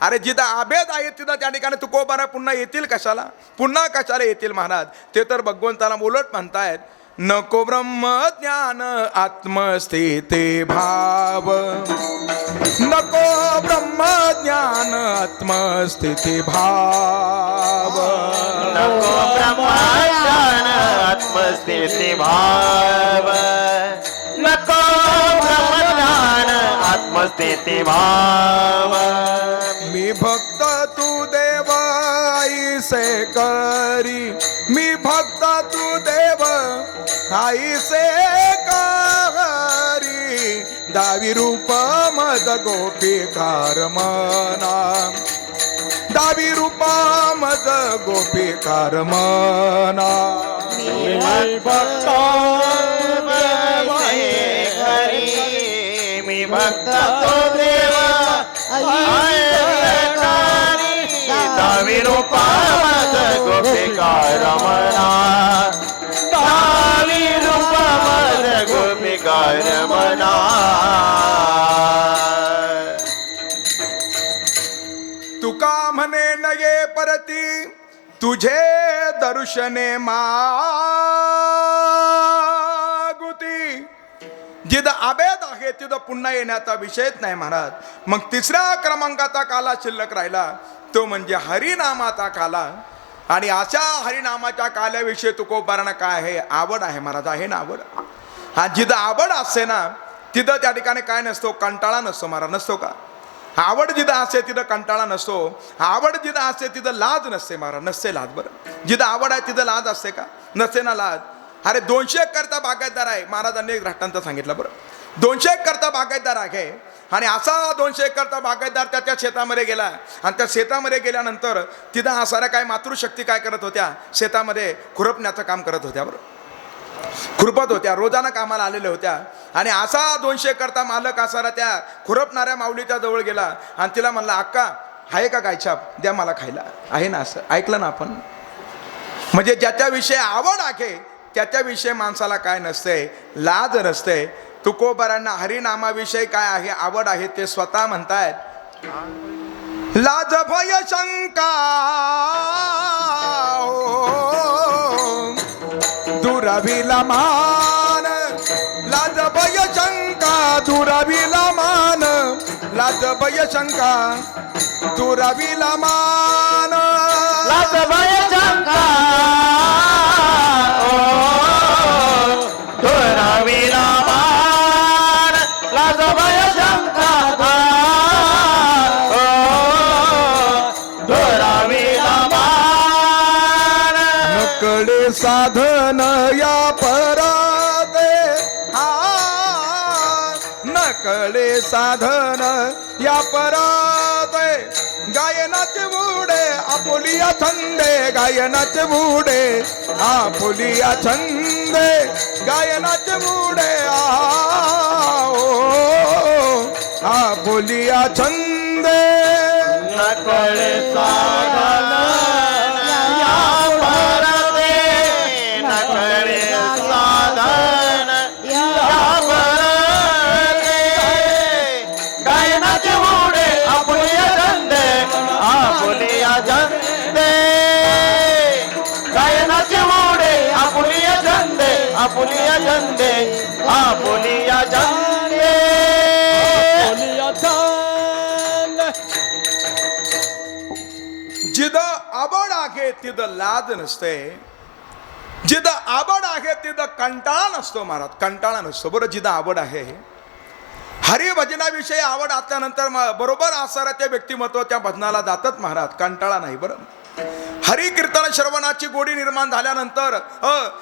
अरे जिथं अभेद आहे तिथं त्या ठिकाणी तुकोबारा पुन्हा येतील कशाला? पुन्हा कशाला येतील महाराज? ते तर भगवंताला उलट म्हणतायत नको ब्रह्मज्ञान आत्मस्थिती भाव, नको ब्रह्मज्ञान आत्मस्थिती भाव, नको ब्रह्मज्ञान आत्मस्थिती भाव, नको ब्रह्मज्ञान आत्मस्थिती भाव. मी भक्त तू देव आईसे करी, मी भक्त तू देव आईसे करी. दावी रूप मद गोपिकार मना, दावी रूप मद गोपिकार मना. मी भक्त मी भक्त तो देव दावी रूपा मद गोपिकार मना, दावी रूपा मद गोपिकार मना. तुका म्हणे नये परती तुझे दर्शने मागुती, जिथं अभेद आहे तिथं पुन्हा येण्याचा विषयच नाही महाराज. मग तिसऱ्या क्रमांकाचा काला शिल्लक राहिला तो म्हणजे हरिनामाचा काला. आणि अशा हरिनामाच्या काल्याविषयी तुकोबारांना काय आहे? आवड आहे महाराज, आहे ना आवड. हा जिथं आवड असते ना तिथं त्या ठिकाणी काय नसतो? कंटाळा नसतो महाराज, नसतो का? आवड जिथं असते तिथं कंटाळा नसतो. आवड जिथं असते तिथं लाज नसते महाराज, नसते लाज. बरं जिथं आवड आहे तिथं लाज असते का? नसते ना लाज. अरे 200 एकरचा बागायतदार आहे, महाराजांनी एक दृष्टांत सांगितलं. बरं 200 एकरचा बागायतदार आहे आणि असा 200 एकरचा बागायतदार त्याच्या शेतामध्ये गेला आणि त्या शेतामध्ये गेल्यानंतर तिथं असणाऱ्या काय मातृशक्ती काय करत होत्या? शेतामध्ये खुरपण्याचं काम करत होत्या. बरं खुरपत होत्या, रोजाना कामाला आलेल्या होत्या. आणि असा 200 एकरचा मालक असारा त्या खुरपणाऱ्या माऊलीच्या जवळ गेला आणि तिला म्हणला, अक्का आहे का गायछाप? द्या मला खायला. आहे ना? असं ऐकलं ना आपण. म्हणजे ज्याच्याविषयी आवड आहे त्याच्याविषयी माणसाला काय नसते? लाज नसते. तुकोबारांना हरिनामाविषयी काय आहे? आवड आहे. ते स्वतः म्हणतायत, लाज भय शंका दुराविला मान, लाज भय शंका दुराविला मान, लाज भय शंका दुराविला मान, लाज भय शंका दुराविला मान, लाज भय शंका दुराविला मान. नकळे साधन या पराते, नकळे साधन या पराते, गायनाचे बुडे आपुलिया छंदे, गायनाचे बुडे आपुलिया छंदे, गायनाचे बुडे आपुलिया छंदे. नकळे साधन या परते, नकळे साधन या परते, गायनाचे बुडे आपुलिया छंदे, आपुलिया छंदे, गायनाचे बुडे आपुलिया छंदे, आपुलिया छंदे, आपुलिया छंदे. जिथं आवड आहे तिथं लाज नसते. जिथं आवड आहे तिथं कंटाळा नसतो महाराज, कंटाळा नसतो. बरं जिथं आवड आहे, हरिभजनाविषयी आवड असल्यानंतर बरोबर असणाऱ्या त्या व्यक्तिमत्व त्या भजनाला जातात महाराज, कंटाळा नाही. बरं हरी कीर्तन श्रवणाची गोडी निर्माण झाल्यानंतर,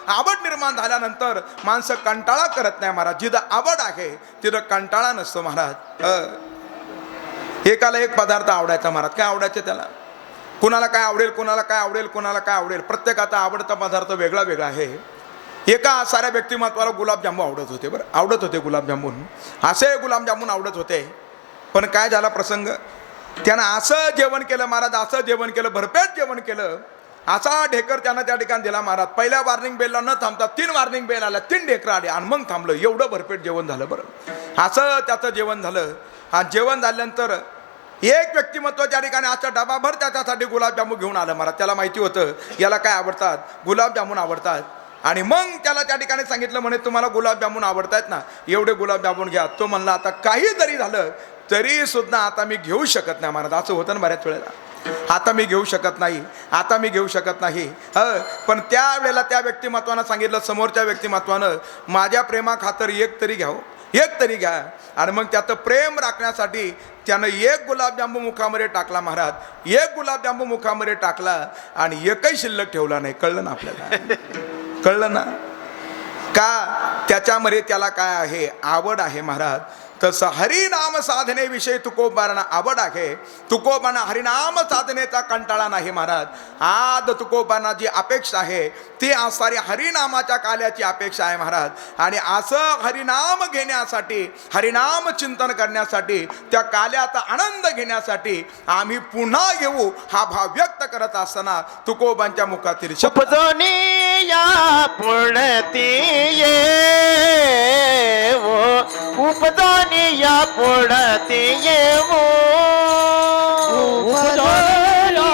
आवड निर्माण झाल्यानंतर माणसं कंटाळा करत नाही महाराज. जिथं आवड आहे तिथं कंटाळा नसतो महाराज. एकाला एक पदार्थ आवडायचा महाराज. काय आवडायचे त्याला? कुणाला काय आवडेल, कुणाला काय आवडेल, कुणाला काय आवडेल. प्रत्येकाचा आवडता पदार्थ वेगळा वेगळा आहे. एका साऱ्या व्यक्तिमत्वाला गुलाबजामून आवडत होते. बरं आवडत होते गुलाबजामून, असे गुलाबजामून आवडत होते. पण काय झाला प्रसंग? त्यानं असं जेवण केलं महाराज, असं जेवण केलं, भरपेट जेवण केलं. असा ढेकर त्यानं त्या ठिकाणी दिला महाराज. पहिल्या वॉर्निंग बेलला न थांबता 3 वॉर्निंग बेल आल्या, 3 ढेकर आले आणि मग थांबलं. एवढं भरपेट जेवण झालं. बरं असं त्याचं जेवण झालं. आणि जेवण झाल्यानंतर एक व्यक्तिमत्व त्या ठिकाणी असा डबाभर त्याच्यासाठी गुलाबजामून घेऊन आलं महाराज. त्याला माहिती होतं याला काय आवडतात? गुलाबजामून आवडतात. आणि मग त्याला त्या ठिकाणी सांगितलं, म्हणे तुम्हाला गुलाबजामून आवडतायत ना, एवढे गुलाबजामून घ्या. तो म्हणला, आता काही जरी झालं तरी सुद्धा आता मी घेऊ शकत नाही महाराज. असं होतं ना बऱ्याच वेळेला, आता मी घेऊ शकत नाही, आता मी घेऊ शकत नाही. पण त्यावेळेला त्या व्यक्तिमत्वानं सांगितलं, समोरच्या व्यक्तिमत्वानं, माझ्या प्रेमाखातर एक तरी घ्यावं, एक तरी घ्या. आणि मग त्याचं प्रेम राखण्यासाठी त्यानं एक गुलाबजामू मुखामध्ये टाकला महाराज. एक गुलाबजामू मुखामध्ये टाकला आणि एकही शिल्लक ठेवला नाही. कळलं ना आपल्याला? कळलं ना? का? त्याच्यामध्ये त्याला काय आहे? आवड आहे महाराज. तसं हरिनाम साधनेविषयी तुकोबांना आवड आहे. तुकोबांना हरिनाम साधनेचा कंटाळा नाही महाराज. आज तुकोबांना जी अपेक्षा आहे ती असणारी हरिनामाच्या काल्याची अपेक्षा आहे महाराज. आणि असं हरिनाम घेण्यासाठी, हरिनाम चिंतन करण्यासाठी, त्या काल्याचा आनंद घेण्यासाठी आम्ही पुन्हा येऊ हा भाव व्यक्त करत असताना तुकोबांच्या मुखातील शब्द, उपजोनी या पुढती येवो, उपजोनी या पुढती येवो, उपजोनी या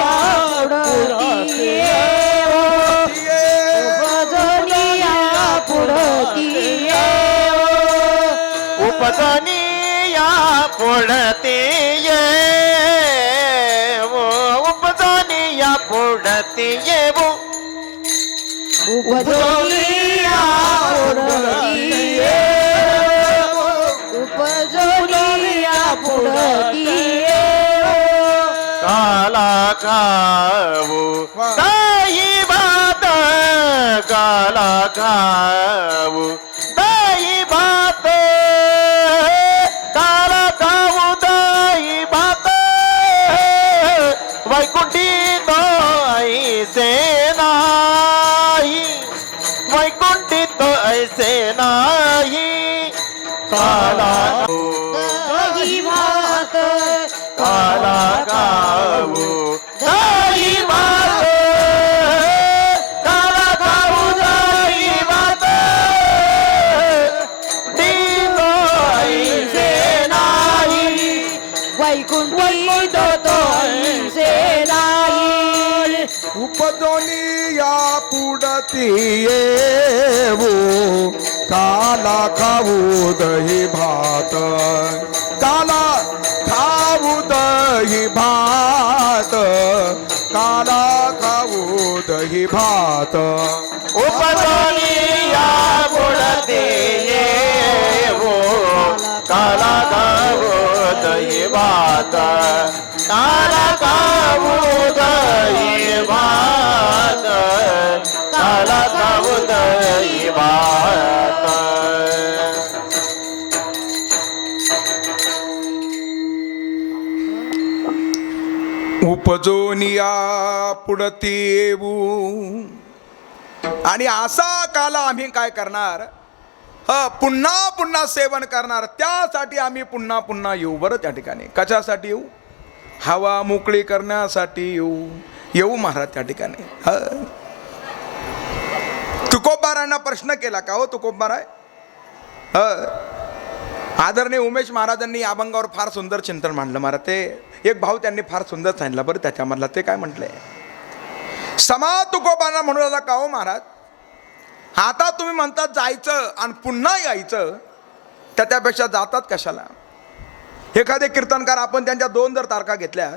पुढती येवो, उपजोनी या पुढती येवो, उपजनी या पुढती येवो उपजनी या पुढती येवो उपजोनिया पुढती येवो, उपजोनिया पुढती येवो. काला खाऊ दही भात काला खाऊ दही भात काला खाऊ दही भात वैकुंठी तो ऐसे नाही वैकुंठी तो ऐसे नाही काला दही भात काला खाऊ दही भात काला खाऊ दही भात दिलो ऐसे नाही वैकुंठी तो ऐसे नाही. उपजोनी या पुढती येवो काला खाऊ दही भात काला खाऊ दही भात काला खाऊ दही भात उपजोनी या पुढती येवो काला खाऊ दही भात काला खाऊ दही भात काला खाऊ दही भात उपजोनिया पुढती येऊ आणि असा काला आम्ही काय करणार पुन्हा पुन्हा सेवन करणार त्यासाठी आम्ही पुन्हा पुन्हा येऊ बरं त्या ठिकाणी कशासाठी येऊ हवा मोकळी करण्यासाठी येऊ महाराज त्या ठिकाणी तुकोबारांना प्रश्न केला का हो तुकोबाराय आदरणीय उमेश महाराजांनी या अभंगावर फार सुंदर चिंतन मांडलं महाराज ते एक भाव त्यांनी फार सुंदर सांगितलं बरं त्याच्यामधला ते काय म्हटलंय समा तुकोबांना म्हणू लागला का हो महाराज आता तुम्ही म्हणतात जायचं आणि पुन्हा यायचं त्यापेक्षा जातात कशाला एखादे कीर्तनकार आपण त्यांच्या 2 जर तारखा घेतल्या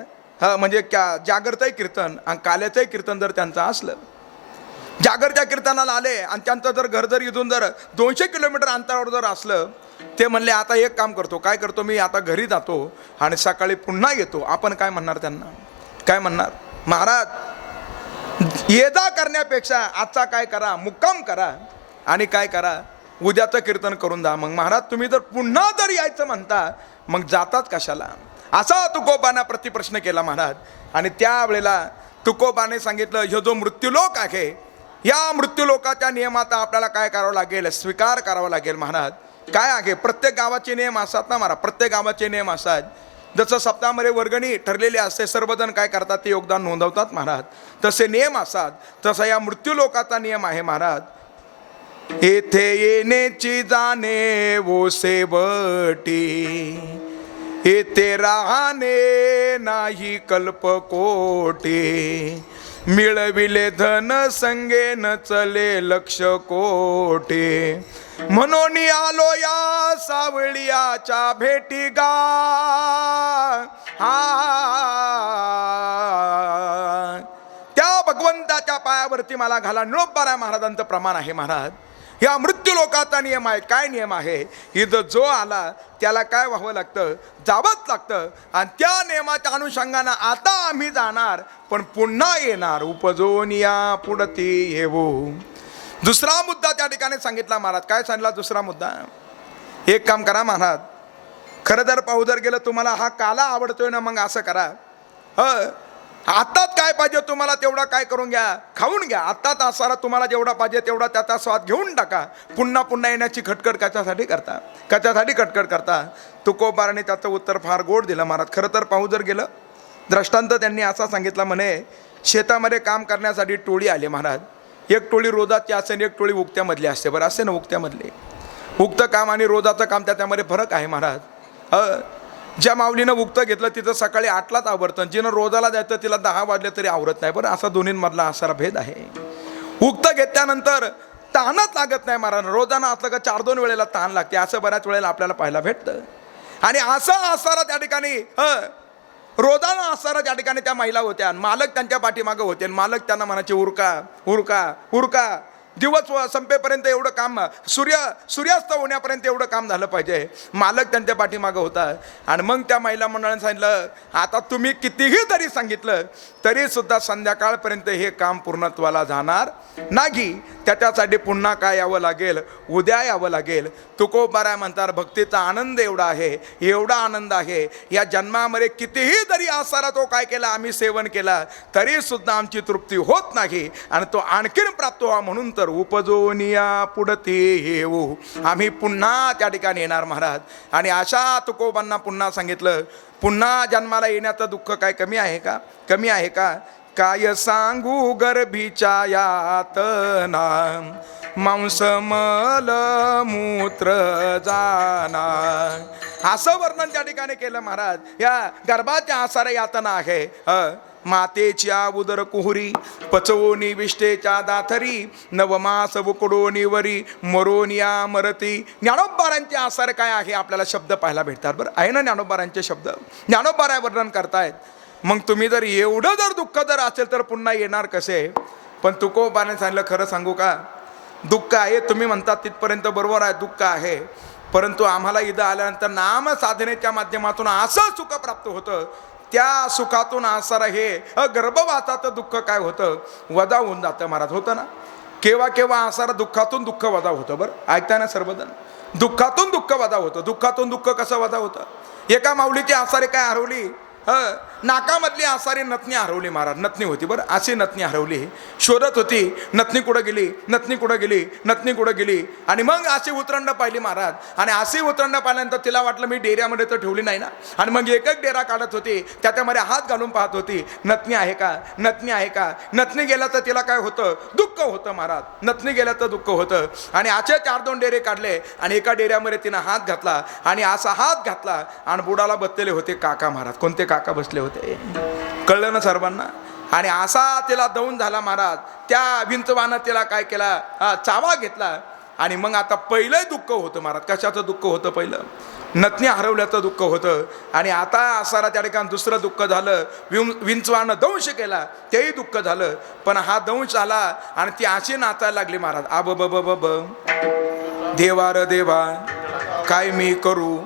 म्हणजे जागरचंही कीर्तन आणि काल्याचंही कीर्तन जर त्यांचं असलं जागरच्या कीर्तनाला आले आणि त्यांचं जर घर जर इथून जर 200 किलोमीटर अंतरावर जर असलं ते म्हणले आता एक काम करतो काय करतो मी आता घरी जातो आणि सकाळी पुन्हा येतो आपण काय म्हणणार त्यांना काय म्हणणार महाराज ये जा करण्यापेक्षा आजचा काय करा मुक्काम करा आणि काय करा उद्याचं कीर्तन करून जा मग महाराज तुम्ही जर पुन्हा जर यायचं म्हणता मग जातात कशाला असा तुकोबांना प्रतिप्रश्न केला महाराज आणि त्यावेळेला तुकोबाने सांगितलं ह्यो जो मृत्यूलोक आहे या मृत्यूलोकाच्या नियमाचा आपल्याला काय करावं लागेल स्वीकार करावा लागेल महाराज काय आहे प्रत्येक गावाचे नियम असतात ना महाराज प्रत्येक गावाचे नियम असतात जसं सप्ताहामध्ये वर्गणी ठरलेली असते सर्वजण काय करतात ते योगदान नोंदवतात महाराज तसे नियम असतात तसा या मृत्यूलोकाचा नियम आहे महाराज येथे येण्याची जाणे वो सेवटी येथे राहणे नाही कल्पकोटी मिळविले धन संगे न चले लक्ष कोटी म्हणून आलो या सावळियाच्या भेटी गा त्या भगवंताच्या पायावरती मला घाला निळोबाराय महाराजांचं प्रमाण आहे महाराज या मृत्यू लोकाचा नियम आहे काय नियम आहे इथं जो आला त्याला काय व्हावं लागतं जावंच लागतं आणि त्या नियमाच्या अनुषंगानं आता आम्ही जाणार पण पुन्हा येणार उपजोन या पुढती येऊ दुसरा मुद्दा त्या ठिकाणी सांगितला महाराज काय सांगितला दुसरा मुद्दा एक काम करा महाराज खरं जर पाहू जर गेलं तुम्हाला हा काला आवडतोय ना मग असं करा आत्ताच काय पाहिजे तुम्हाला तेवढा काय करून घ्या खाऊन घ्या आत्ताच असाला तुम्हाला जेवढा पाहिजे तेवढा त्याचा स्वाद घेऊन टाका पुन्हा पुन्हा येण्याची खटखट कशासाठी खटखट करता तुकोबाराने त्याचं उत्तर फार गोड दिलं महाराज खरं तर पाहू जर गेलं दृष्टांत त्यांनी असा सांगितला म्हणे शेतामध्ये काम करण्यासाठी टोळी आली महाराज एक टोळी रोजाची असते आणि एक टोळी उक्त्यामधली असते बरं असते ना उक्त्यामधली उक्तं काम आणि रोजाचं काम त्याच्यामध्ये फरक आहे महाराज ज्या माऊलीनं उक्त घेतलं तिथं सकाळी 8लाच आवरतं जिनं रोजाला जायचं तिला 10 वाजले तरी आवरत नाही बरं असा दोन्हींमधला असा भेद आहे उक्त घेतल्यानंतर तहानच लागत नाही महाराज. रोजाना असलं का 4-2 वेळेला तहान लागते, असं बऱ्याच वेळेला आपल्याला पाहायला भेटतं. आणि असं असणारा त्या ठिकाणी रोजाना असणारा त्या ठिकाणी त्या महिला होत्या. मालक त्यांच्या पाठीमागं होते. मालक त्यांना म्हणायचे उरका उरका उरका. दिवस संपेपर्यंत एवढं काम, सूर्यास्त होण्यापर्यंत एवढं काम झालं पाहिजे. मालक त्यांच्या पाठीमागं होता. आणि मग त्या महिला मंडळाने सांगितलं, आता तुम्ही कितीही तरी सांगितलं तरी सुद्धा संध्याकाळपर्यंत हे काम पूर्णत्वाला जाणार नाही. त्याच्यासाठी पुन्हा काय यावं लागेल, उद्या यावं लागेल. तुकोबाराय म्हणतात, भक्तीचा आनंद एवढा आहे, एवढा आनंद आहे, या जन्मामध्ये कितीही तरी आसारा तो काय केला, आम्ही सेवन केला तरी सुद्धा आमची तृप्ती होत नाही. आणि तो आणखीन प्राप्त व्हा म्हणून तर उपजोनिया पुढते येऊ, आम्ही पुन्हा त्या ठिकाणी येणार महाराज. आणि अशा तुकोबांना पुन्हा सांगितलं, पुन्हा जन्माला येण्याचं दुःख काय कमी आहे का, कमी आहे का. काय सांगू गर्भीच्या यातना, मांस मल मूत्र जाना. असं वर्णन त्या ठिकाणी केलं महाराज. या गर्भाच्या आसारा यातना आहे. मातेच्या उदर कुहुरी, पचवोनी विष्टेच्या दाथरी, नवमास उकडोनी वरी, मरोनिया मरती. ज्ञानोबारांचे आसार काय आहे आपल्याला शब्द पाहायला भेटतात. बरं आहे ना ज्ञानोबारांचे शब्द, ज्ञानोबाराय वर्णन करतायत. मग तुम्ही जर एवढं जर दुःख जर असेल तर पुन्हा येणार कसे. पण तुकोबाने सांगितलं, खरं सांगू का, दुःख आहे. तुम्ही म्हणतात तिथपर्यंत बरोबर आहे, दुःख आहे. परंतु आम्हाला इथं आल्यानंतर नाम साधनेच्या माध्यमातून असं सुख प्राप्त होतं, त्या सुखातून आसारा हे गर्भवासाचं दुःख काय होतं, वजा होऊन जातं महाराज. होतं ना केव्हा केव्हा आसारा दुःखातून दुःख वजा होतं. बरं ऐकताय ना सर्वजण, दुःखातून दुःख वजा होतं. दुःखातून दुःख कसं वजा होतं. एका माऊलीची आसारी काय हरवली, नाकामधली आसारी नथनी हरवली महाराज. नथनी होती बरं, अशी नथनी हरवली. शोधत होती, नथनी कुठं गेली, नथनी कुठं गेली, नथनी कुठं गेली. आणि मग अशी उतरंड पाहिली महाराज. आणि अशी उतरंड पाहिल्यानंतर तिला वाटलं मी डेऱ्यामध्ये तर ठेवली नाही ना. आणि मग एक एक डेरा काढत होती, त्याच्यामध्ये हात घालून पाहत होती, नथनी आहे का, नथनी आहे का. नथनी गेला तर तिला काय होतं, दुःख होतं महाराज. नथनी गेल्या तर दुःख होतं. आणि असे 4-2 डेरे काढले आणि एका डेऱ्यामध्ये तिनं हात घातला आणि असा हात घातला आणि बुडाला बसलेले होते काका महाराज. कोणते काका बसले होते कळलं ना सर्वांना. आणि असा तिला दौन झाला महाराज. त्या विंचवानं तिला काय केला, चावा घेतला. आणि मग आता पहिलं दुःख होतं महाराज. कशाचं दुःख होतं, पहिलं नथनी हरवल्याचं दुःख होतं. आणि आता आसारा त्या ठिकाणी दुसरं दुःख झालं, विंचवानं दंश केला, तेही दुःख झालं. पण हा दंश आला आणि ती अशी नाचायला लागली महाराज. आब ब ब ब देवा र देवा काय मी करू.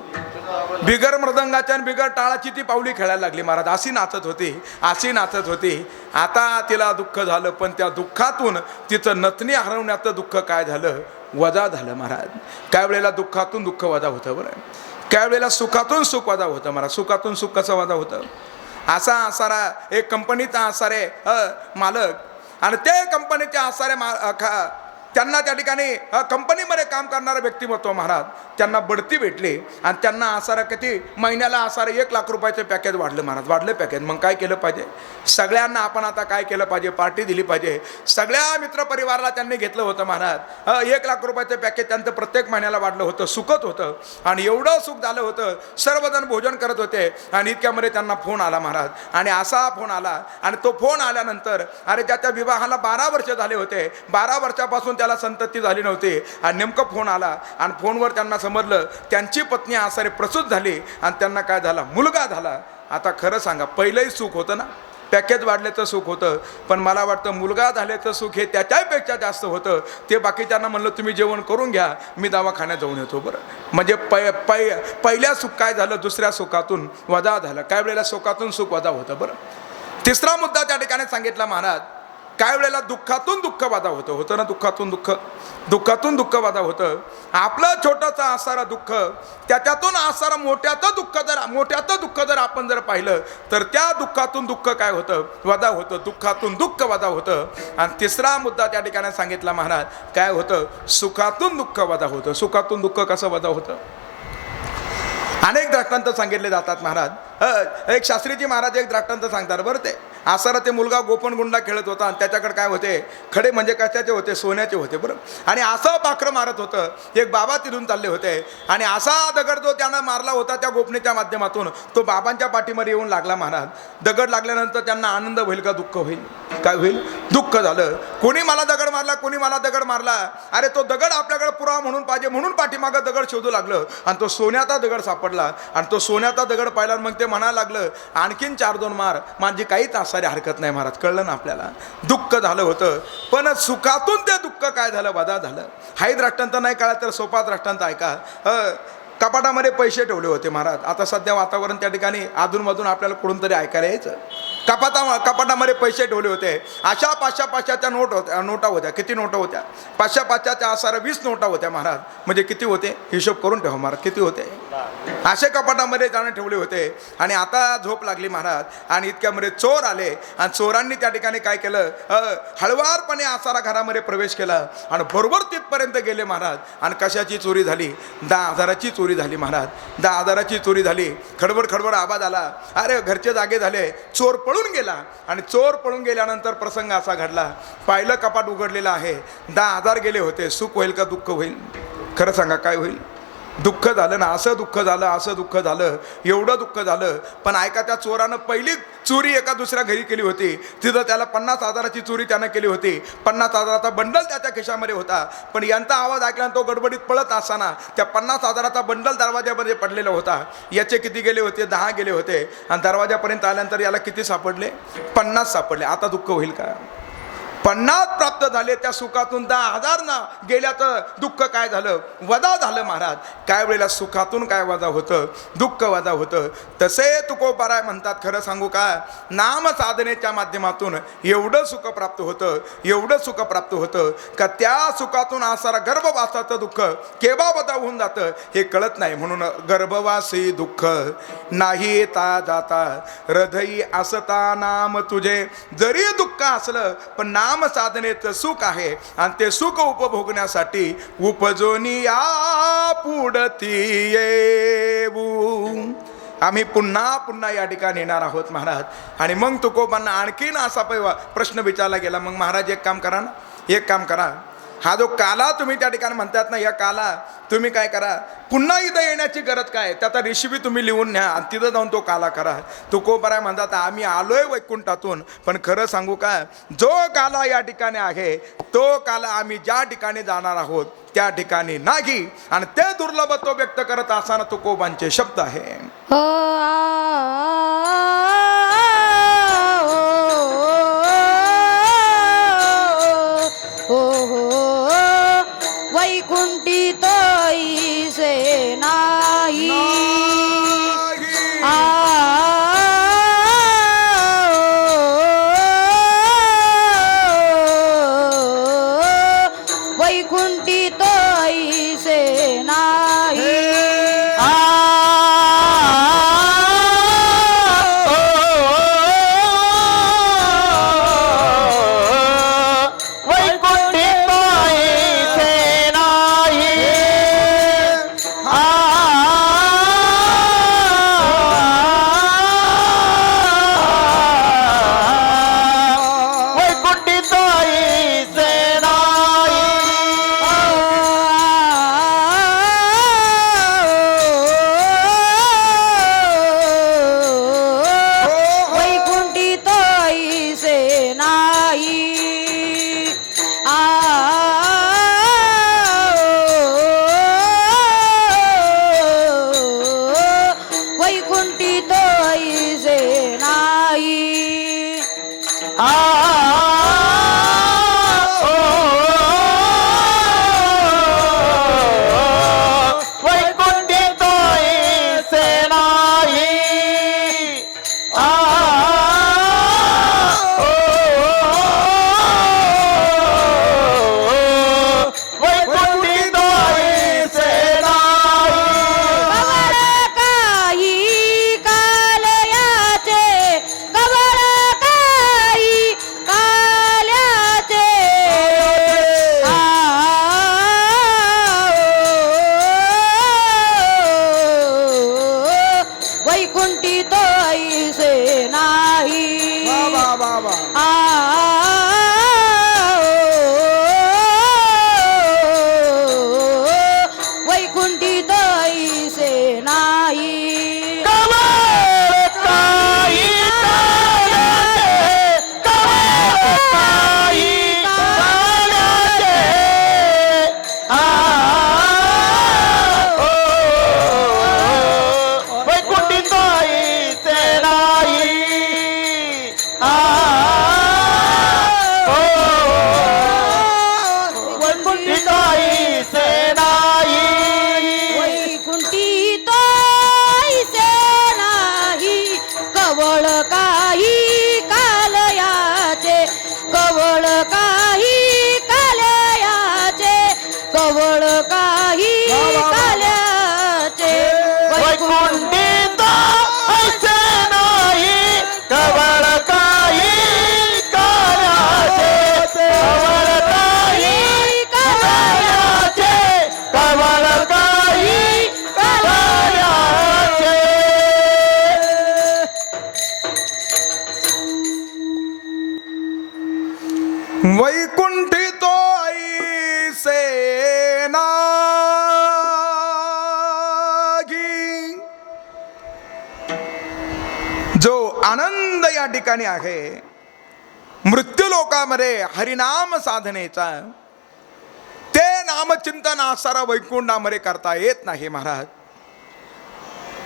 बिगर मृदंगाच्या आणि बिगर टाळाची ती पावली खेळायला लागली महाराज. अशी नाचत होती, अशी नाचत होती. आता तिला दुःख झालं, पण त्या दुःखातून तिचं नथनी हरवण्याचं दुःख काय झालं, वजा झालं महाराज. काय वेळेला दुःखातून दुःख वजा होतं बरं, काय वेळेला सुखातून सुख वजा होतं महाराज. सुखातून सुख कसं वजा होतं. असा आसारा एक कंपनीचा आसारे मालक आणि ते कंपनीच्या आसारे त्यांना त्या ठिकाणी कंपनीमध्ये काम करणारं व्यक्तिमत्व महाराज, त्यांना बढती भेटली. आणि त्यांना आसारा किती महिन्याला आसारा 1 लाख रुपयाचं पॅकेज वाढलं महाराज. वाढलं पॅकेज. मग काय केलं पाहिजे, सगळ्यांना आपण आता काय केलं पाहिजे, पार्टी दिली पाहिजे. सगळ्या मित्रपरिवाराला त्यांनी घेतलं होतं महाराज. 1 लाख रुपयाचं पॅकेज त्यांचं प्रत्येक महिन्याला वाढलं होतं, सुखत होतं. आणि एवढं सुख झालं होतं, सर्वजण भोजन करत होते. आणि इतक्यामध्ये त्यांना फोन आला महाराज. आणि असा फोन आला. आणि तो फोन आल्यानंतर अरे त्याच्या विवाहाला 12 वर्ष झाले होते, 12 वर्षापासून त्याला संतती झाली नव्हती. आणि नेमकं फोन आला आणि फोनवर त्यांना समजलं त्यांची पत्नी आसारे प्रसूत झाली आणि त्यांना काय झाला, मुलगा झाला. आता खरं सांगा, पहिलंही सुख होतं ना, पॅकेज वाढल्याचं सुख होतं. पण मला वाटतं मुलगा झाल्याचं सुख हे त्याच्यापेक्षा जास्त होतं. ते बाकीच्यांना म्हणलं तुम्ही जेवण करून घ्या, मी दवाखान्यात जाऊन येतो. बरं म्हणजे पहिल्या सुख काय झालं, दुसऱ्या सुखातून वजा झालं. काय वेळेला सुखातून सुख वजा होतं. बरं तिसरा मुद्दा त्या ठिकाणी सांगितला महाराज. काय वेळेला दुःखातून दुःख वजा होतं. होतं ना दुःखातून दुःख, दुःखातून दुःख वजा होतं. आपलं छोटंसं आसारा दुःख, त्याच्यातून आसारा मोठ्याचं दुःख जर आपण जर पाहिलं तर त्या दुःखातून दुःख काय होतं, वजा होतं. दुःखातून दुःख वजा होतं. आणि तिसरा मुद्दा त्या ठिकाणी सांगितला महाराज. काय होतं, सुखातून दुःख वजा होतं. सुखातून दुःख कसं वजा होतं. अनेक दृष्टांत सांगितले जातात महाराज. एक शास्त्रीजी महाराज एक दृष्टांत सांगतात. बरं ते आसारा ते मुलगा गोपनगुंडा खेळत होता आणि त्याच्याकडे काय होते, खडे म्हणजे कशाचे होते, सोन्याचे होते. बरं आणि असं पाखरं मारत होतं. एक बाबा तिथून चालले होते आणि असा दगड जो त्यानं मारला होता त्या गोपनीच्या माध्यमातून तो बाबांच्या पाठीमध्ये येऊन लागला महाराज. दगड लागल्यानंतर त्यांना आनंद होईल का दुःख होईल. काय होईल? दुःख झालं. कोणी मला दगड मारला, कोणी मला दगड मारला. अरे तो दगड आपल्याकडे पुरावा म्हणून पाहिजे म्हणून पाठीमागं दगड शोधू लागलं आणि तो सोन्याचा दगड सापडला आणि तो सोन्याचा दगड पाहिला. मग ते म्हणायला लागलं आणखीन 4-2 मार, माझी काहीच आसारी हरकत नाही महाराज. कळलं ना आपल्याला? दुःख झालं होतं, पण सुखातून ते दुःख काय झालं? वदा झालं. हाही दृष्टांत नाही कळत तर सोपा दृष्टांत ऐका. कपाटामध्ये पैसे ठेवले होते महाराज. आता सध्या वातावरण त्या ठिकाणी अधूनमधून आपल्याला कुठून तरी ऐकायला यायचं. कपाटामध्ये पैसे ठेवले होते. अशा 500-500च्या नोटा होत्या. किती नोटा होत्या? 500-500च्या आसारा 20 नोटा होत्या महाराज. म्हणजे किती होते? हिशोब करून ठेवा महाराज, किती होते? असे कपाटामध्ये जाणं ठेवले होते. आणि आता झोप लागली महाराज आणि इतक्यामध्ये चोर आले आणि चोरांनी त्या ठिकाणी काय केलं? हळवारपणे आसारा घरामध्ये प्रवेश केला आणि बरोबर तिथपर्यंत गेले महाराज. आणि कशाची चोरी झाली? 10,000ची चोरी झाली महाराज. 10,000ची चोरी झाली. खडबड आवाज आला. अरे घरचे जागे झाले. चोर पळून गेला आणि चोर पळून गेल्यानंतर प्रसंग असा घडला. पाहिलं कपाट उघडलेलं आहे. 10,000 गेले होते. सुख होईल का दुःख होईल? खरं सांगा, काय होईल? दुःख झालं ना. असं दुःख झालं, असं दुःख झालं, एवढं दुःख झालं. पण ऐका, त्या चोरानं पहिली चोरी एका दुसऱ्या घरी केली होती. तिथं त्याला 50,000ची चोरी त्यानं केली होती. 50,000चा बंडल त्याच्या खिशामध्ये होता. पण यांचा आवाज ऐकला तो गडबडीत पळत असताना त्या 50,000चा बंडल दरवाज्यामध्ये पडलेला होता. याचे किती गेले होते? 10 गेले होते. आणि दरवाजापर्यंत आल्यानंतर याला किती सापडले? 50 सापडले. आता दुःख होईल का? 50 प्राप्त झाले. त्या सुखातून 10,000 ना गेल्याचं दुःख काय झालं? वजा झालं महाराज. काय वेळेला सुखातून काय वजा होतं? दुःख वजा होतं. तसे तुकोबाराय म्हणतात. खरं सांगू का? नाम साधनेच्या माध्यमातून एवढं सुख प्राप्त होतं, एवढं सुख प्राप्त होतं का त्या सुखातून आसारा गर्भवासाचं दुःख केव्हा वजा होऊन जातं हे कळत नाही. म्हणून गर्भवासी दुःख नाही येता जाता, हृदयी असता नाम तुझे. जरी दुःख असलं पण नाम साधनेचं सुख आहे आणि ते सुख उपभोगण्यासाठी उपजोनी या पुढती येऊ. आम्ही पुन्हा पुन्हा या ठिकाणी येणार आहोत महाराज. आणि मग तुकोबांना आणखीन असा प्रश्न विचारला गेला. मग महाराज एक काम करा ना, एक काम करा. हा जो काला तुम्ही त्या ठिकाणी म्हणतात ना, या काला तुम्ही काय करा, पुन्हा इथं येण्याची गरज काय? त्याचा रेसिपी तुम्ही लिहून न्या आणि तिथं जाऊन तो काला करा. तुकोबाराय म्हणतात आम्ही आलोय वैकुंठातून, पण खरं सांगू का, जो काला या ठिकाणी आहे तो काला आम्ही ज्या ठिकाणी जाणार आहोत त्या ठिकाणी नाही. आणि ते दुर्लभत्व व्यक्त करत असताना तुकोबांचे शब्द आहे. वैकुंठी तैसे नाही. वैकुंठी तैसे नाही. वैकुंठी तो ऐसे नागी, जो आनंद या ठिकाणी आहे मृत्यू लोकामध्ये हरिनाम साधनेचा, ते नामचिंतन आसारा वैकुंठामध्ये करता येत नाही महाराज.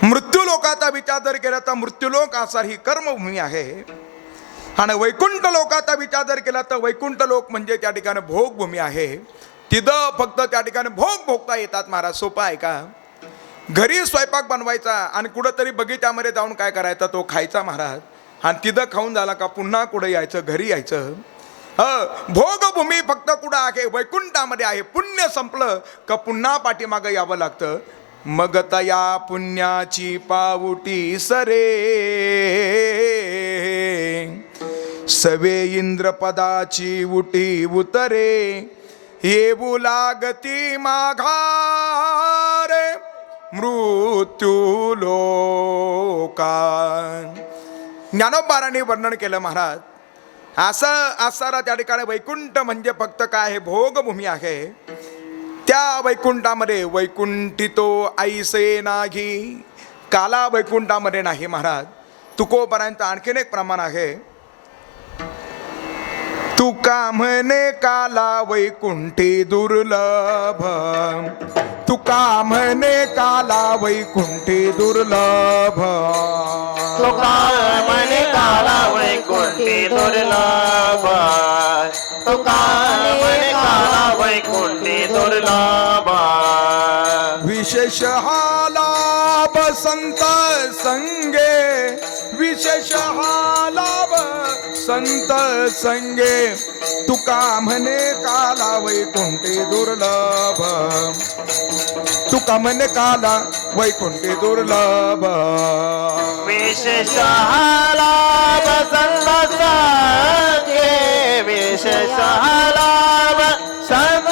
मृत्यू लोकाचा विचार जर केला तर मृत्यूलोक आसार ही कर्मभूमी आहे, आणि वैकुंठ लोकाचा विचार जर केला तर वैकुंठ लोक म्हणजे त्या ठिकाणी भोगभूमी आहे. तिथं फक्त त्या ठिकाणी भोग भोगता येतात महाराज. सोपं आहे का? घरी स्वयंपाक बनवायचा आणि कुठंतरी बगीच्यामध्ये जाऊन काय करायचा, तो खायचा महाराज, आणि तिथं खाऊन झाला का पुन्हा कुठं यायचं, घरी यायचं. भोगभूमी फक्त कुठं आहे? वैकुंठामध्ये आहे. पुण्य संपलं का पुन्हा पाठीमागं यावं लागतं. मग तया पुण्याची पावटी सरे, सवे इंद्रपदाची उटी उतरे, येऊ लागती माघारे मृत्यू लोका. ज्ञानोबारांनी वर्णन केलं महाराज. असं आसारा त्या ठिकाणी वैकुंठ म्हणजे फक्त काय आहे? भोगभूमी आहे. त्या वैकुंठामध्ये वैकुंठी तो ऐसे नाही, काला वैकुंठामध्ये नाही महाराज. तुकोबारांचं आणखीन एक प्रमाण आहे. तुका म्हणे काला वैकुंठी दुर्लभ, तुका म्हणे काला वैकुंठी दुर्लभ, तुका म्हणे काला वैकुंठी दुर्लभ, तुका म्हणे काला वैकुंठी दुर्लभ. विशेष हा लाभ संत संगे, विशेष हा लाभ संत संगे, तुका म्हणे काला वैकुंठी दुर्लभ, तुका म्हणे काला वैकुंठी दुर्लभ. विशेष लाभ संत संगे, विशेष लाभ संत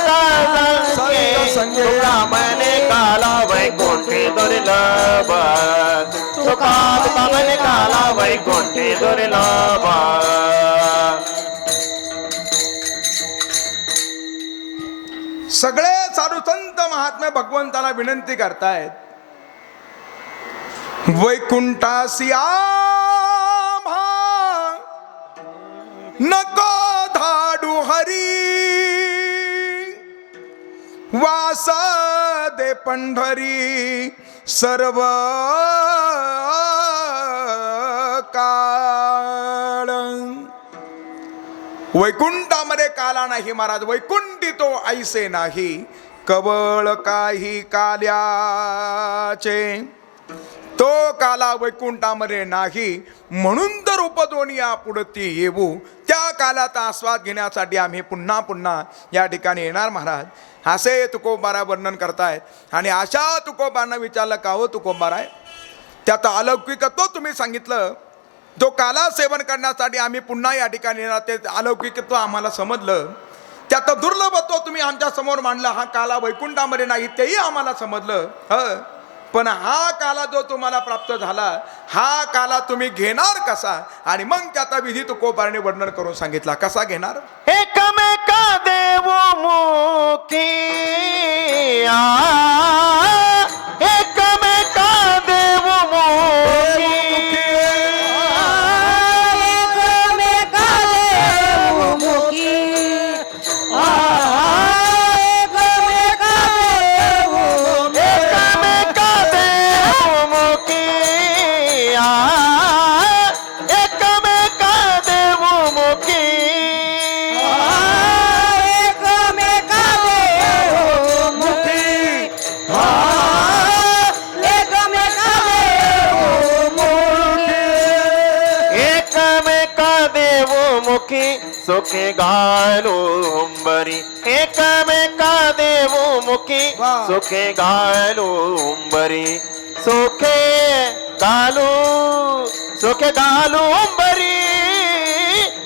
संगे, तुका म्हणे काला वैकुंठी दुर्लभ, तुका म्हणे काला वैकुंठी दुर्लभ. सगळे साधू संत महात्मे भगवंताला विनंती करतायत, वैकुंठासी आम्हा नको धाडू हरी, वास दे पंढरी सर्व काळ. वैकुंठामध्ये काला नाही महाराज. वैकुंठी तो ऐसे नाही, कवळ काही काल्याचे. तो काला वैकुंठामध्ये नाही, म्हणून तर उपदोनिया पुढती येऊ. त्या कालाचा आस्वाद घेण्यासाठी आम्ही पुन्हा पुन्हा या ठिकाणी येणार महाराज. असे तुकोबारा वर्णन करतायत. आणि अशा तुकोबांना विचारलं, का हो तुकोबाराय, त्याचं अलौकिकत्व तुम्ही सांगितलं, जो काला सेवन करण्यासाठी आम्ही पुन्हा या ठिकाणी येणार, ते अलौकिकत्व आम्हाला समजलं. त्याचं दुर्लभत्व तुम्ही आमच्या समोर मांडलं. हा काला वैकुंठामध्ये नाही तेही आम्हाला समजलं. पण हा काला जो तुम्हाला प्राप्त झाला, हा काला तुम्ही घेणार कसा? आणि मग त्याचा विधी तुकोबाराने वर्णन करून सांगितला. कसा घेणार? एकमेका देव मुखी, एकमेका देव मुखी, एकमेका देव मुखी, एकमेका देव मुखी, एकमेका देव मुखी, एकमेका देव मुखी, एकमेका देव मुखी, एकमेका देव मुखी. एकमेका देव मुखी, सुखे घालू उंबरी. एकमेका देव मुखी, वाह. सुखे घालू उंबरी, सुखे घालू, सुखे घालू उंबरी.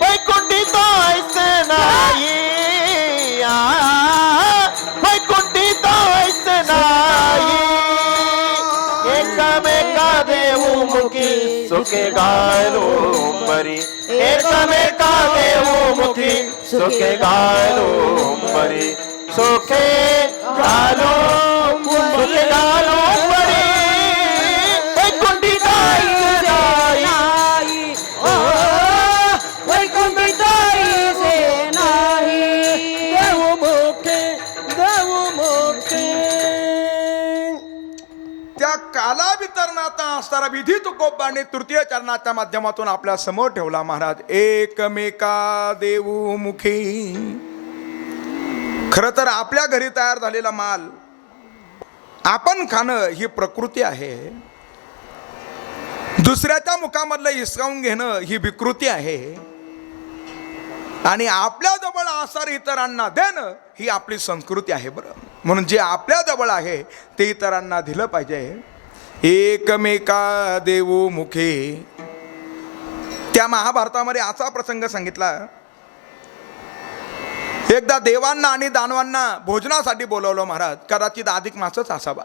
वैकुंठी तो ऐसे नाही, वैकुंठी तो ऐसे नाही. एकमेका देव मुखी सुखे घालो उंबरी एकमेका देऊ मुखी सुखे घालो उंबरी सुखे घालो सुखे घालो उंबरी वैकुंठी जाई नाही ओ वैकुंठी जाईचे नाही देऊ मुखे त्या काला वितरणाचा असणारा विधी तुकोबाने तृतीय चरणाच्या माध्यमातून आपल्या समोर ठेवला महाराज एकमेका देऊ मुखी. खर तर आपल्या घरी तयार झालेला माल आपण खाणं ही प्रकृती आहे, दुसऱ्याच्या मुखामधलं हिसकावून घेणं ही विकृती आहे, आणि आपल्या जवळ आसार इतरांना देणं ही आपली संस्कृती आहे. बरं, म्हणून जे आपल्या जवळ आहे ते इतरांना दिलं पाहिजे. एकमेका देऊ मुखे. त्या महाभारतामध्ये असा प्रसंग सांगितला, एकदा देवांना आणि दानवांना भोजनासाठी बोलावलं महाराज. कदाचित अधिक मासच असावा,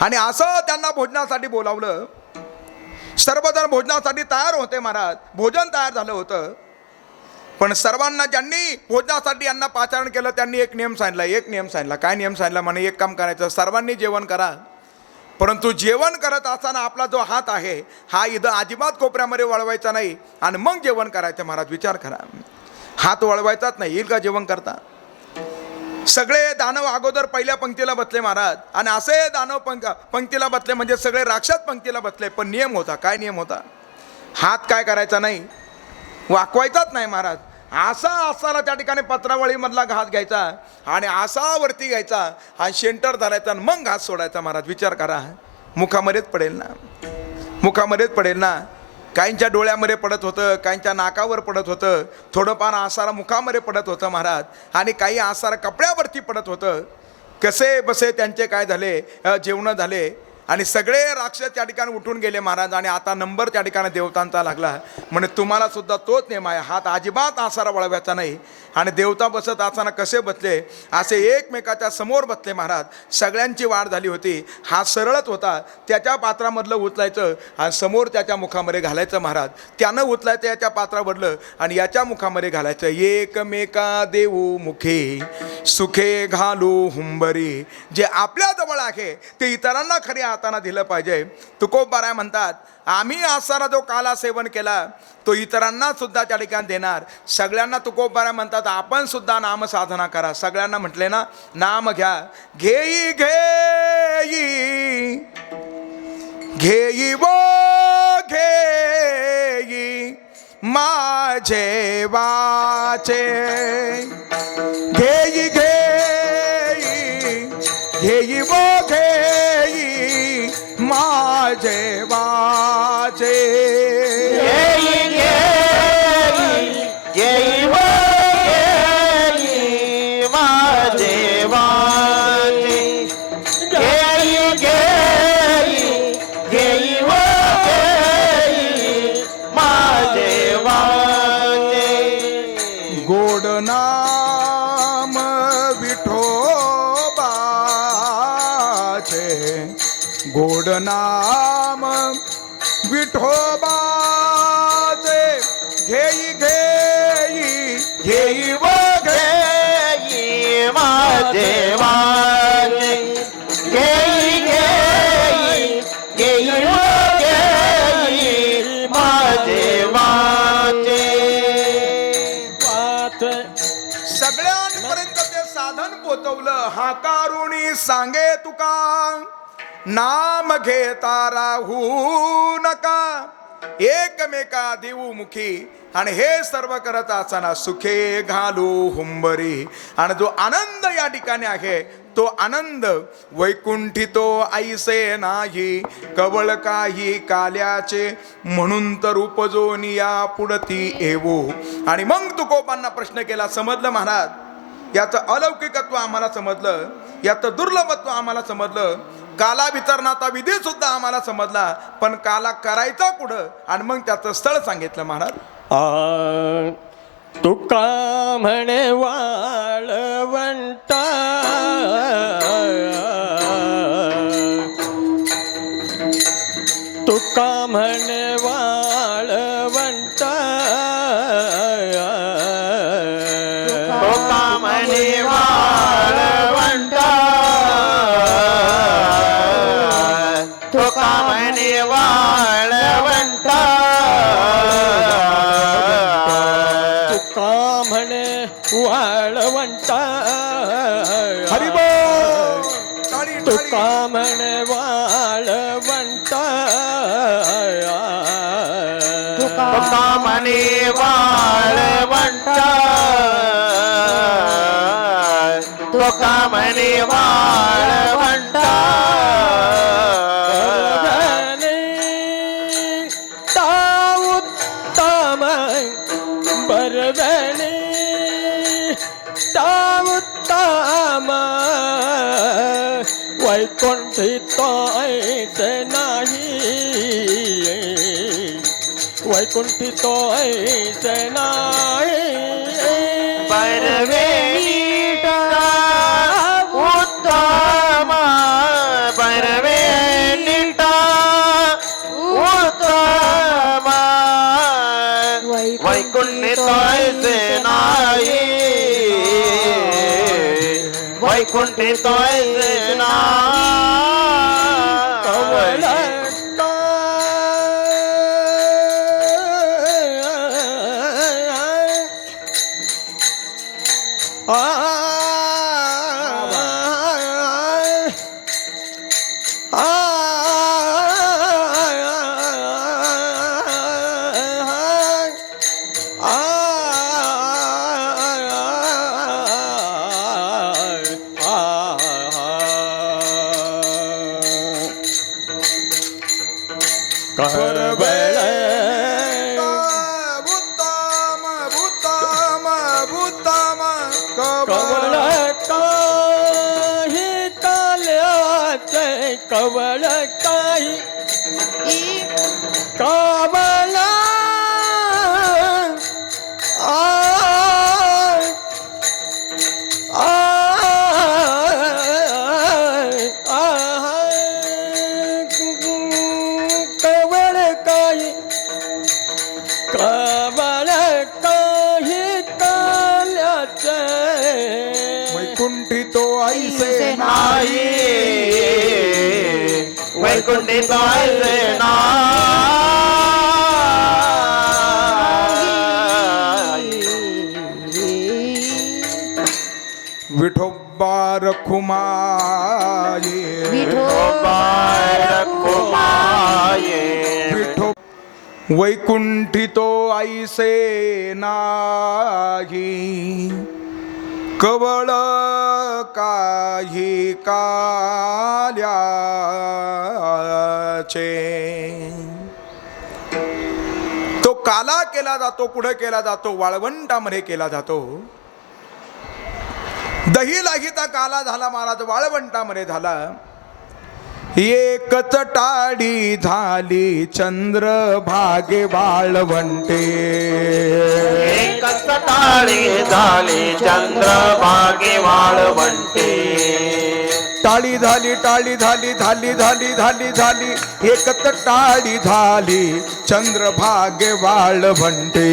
आणि असं त्यांना भोजनासाठी बोलावलं. सर्वजण भोजनासाठी तयार होते महाराज. भोजन तयार झालं होतं, पण सर्वांना ज्यांनी भोजनासाठी यांना पाचारण केलं त्यांनी एक नियम सांगितला. काय नियम सांगितला? म्हणे एक काम करायचं, सर्वांनी जेवण करा, परंतु जेवण करत असताना आपला जो हात आहे हा इथं अजिबात कोपऱ्यामध्ये वळवायचा नाही, आणि मग जेवण करायचं. महाराज विचार करा, हात वळवायचाच नाही, येईल का जेवण करता? सगळे दानव अगोदर पहिल्या पंक्तीला बसले महाराज, आणि असे दानव पंक्तीला बसले म्हणजे सगळे राक्षस पंक्तीला बसले. पण नियम होता. काय नियम होता? हात काय करायचा नाही, वाकवायचाच नाही महाराज. असा त्या ठिकाणी पत्रावळीमधला घास घ्यायचा आणि असा वरती घ्यायचा, हा सेंटर धरायचा आणि मग घास सोडायचा. महाराज विचार करा, मुखामध्येच पडेल ना, मुखामध्येच पडेल ना. काहींच्या डोळ्यामध्ये पडत होतं, काहींच्या नाकावर पडत होतं, थोडंफार आसार मुखामध्ये पडत होतं महाराज, आणि काही आसार कपड्यावरती पडत होतं. कसे बसे त्यांचे काय झाले, जेवण झाले, आणि सगळे राक्षस त्या ठिकाणी उठून गेले महाराज. आणि आता नंबर त्या ठिकाणी देवतांचा लागला. म्हणजे तुम्हाला सुद्धा तोच नियम आहे, हात अजिबात आसारा वळवायचा नाही. आणि देवता बसत असताना कसे बसले, असे एकमेकाच्या समोर बसले महाराज. सगळ्यांची वाढ झाली होती. हा सरळच होता, त्याच्या पात्रामधलं उचलायचं आणि समोर त्याच्या मुखामध्ये घालायचं महाराज. त्यानं उचलायचं याच्या पात्रामधलं आणि याच्या मुखामध्ये घालायचं. एकमेका देऊ मुखे सुखे घालू हुंबरी. जे आपल्या जवळ आहे ते इतरांना खरी हाताना दिलं पाहिजे. तुकोबाराय म्हणतात, आम्ही आसारा जो काला सेवन केला तो इतरांना सुद्धा त्या ठिकाणी देणार. सगळ्यांना तुकोबाराय म्हणतात, आपण सुद्धा नाम साधना करा. सगळ्यांना म्हटले ना, नाम घ्या. घेई घेई घेई वो घेई माझे वाचे. घेई घेई घेई वो घेई माझे वाचे. येई व येई माझे वाचे. येई व येई माझे वाचे. गोड नाम विठोबाचे. गोड नाम विठोबाचे. घेई घेई घेई व घेई माझे वाचे. घेई घेई व घेई माझे वाचे. सगळ्यांपर्यंत ते साधन पोचवलं. हा कारुणी सांगे तुका, नाम घेता राहू नका. एकमेका देऊ मुखी. आणि हे सर्व करत असताना सुखे घालू हुंबरी. आणि जो आनंद या ठिकाणी आहे तो आनंद वैकुंठी तो ऐसे नाही, कवळ काही काल्याचे म्हणून तर उपजोनिया पुढती येवो. आणि मग तुकोबांना प्रश्न केला. समजलं महाराज, याचं अलौकिकत्व आम्हाला समजलं, याचं दुर्लभत्व आम्हाला समजलं, काला वितरणाचा विधी सुद्धा आम्हाला समजला, पण काला करायचा कुठं, आणि मग त्याचं स्थळ सांगितलं महाराज. तुका म्हणे वाळवंटा, तुका म्हणे वाळवंट तुका म्हणे वाळवंट तुका म्हणे वाळवंट हरिबोल टाळी तुका म्हणे वाळवंट तुका म्हणे वाळवंट तुका म्हणे वाळवंट उत्तम बरवणे उत्तम वैकुंठी तो ऐसे नाही वैकुंठी तो ऐसे नाही परवेणीटा उत्तम परवेणीटा उत्तम वैकुंठित ऐसे नाही वैकुंठित ऐसे नाही उत्तम उत्तम उत्तम कवळ काही काल्याचे कवळ काही कवळ कवळ काही कवळ काही काल्याचे वैकुंठितो ऐसे नाही वैकुंठित ऐसे नाही विठोबा रखुमाये विठो वैकुंठितो ऐसे नाही कवळ काही काल्याचे तो काला केला जातो पुढे केला जातो वाळवंटामध्ये केला जातो दही लागिता काला झाला महाराज वाळवंटामध्ये झाला एकच टाळी झाली चंद्र भागे वाळवंटे एकच टाळी झाली चंद्र भागे वाळवंटे टाळी झाली टाळी झाली झाली झाली झाली झाली एकच टाळी झाली चंद्र भागे वाळवंटे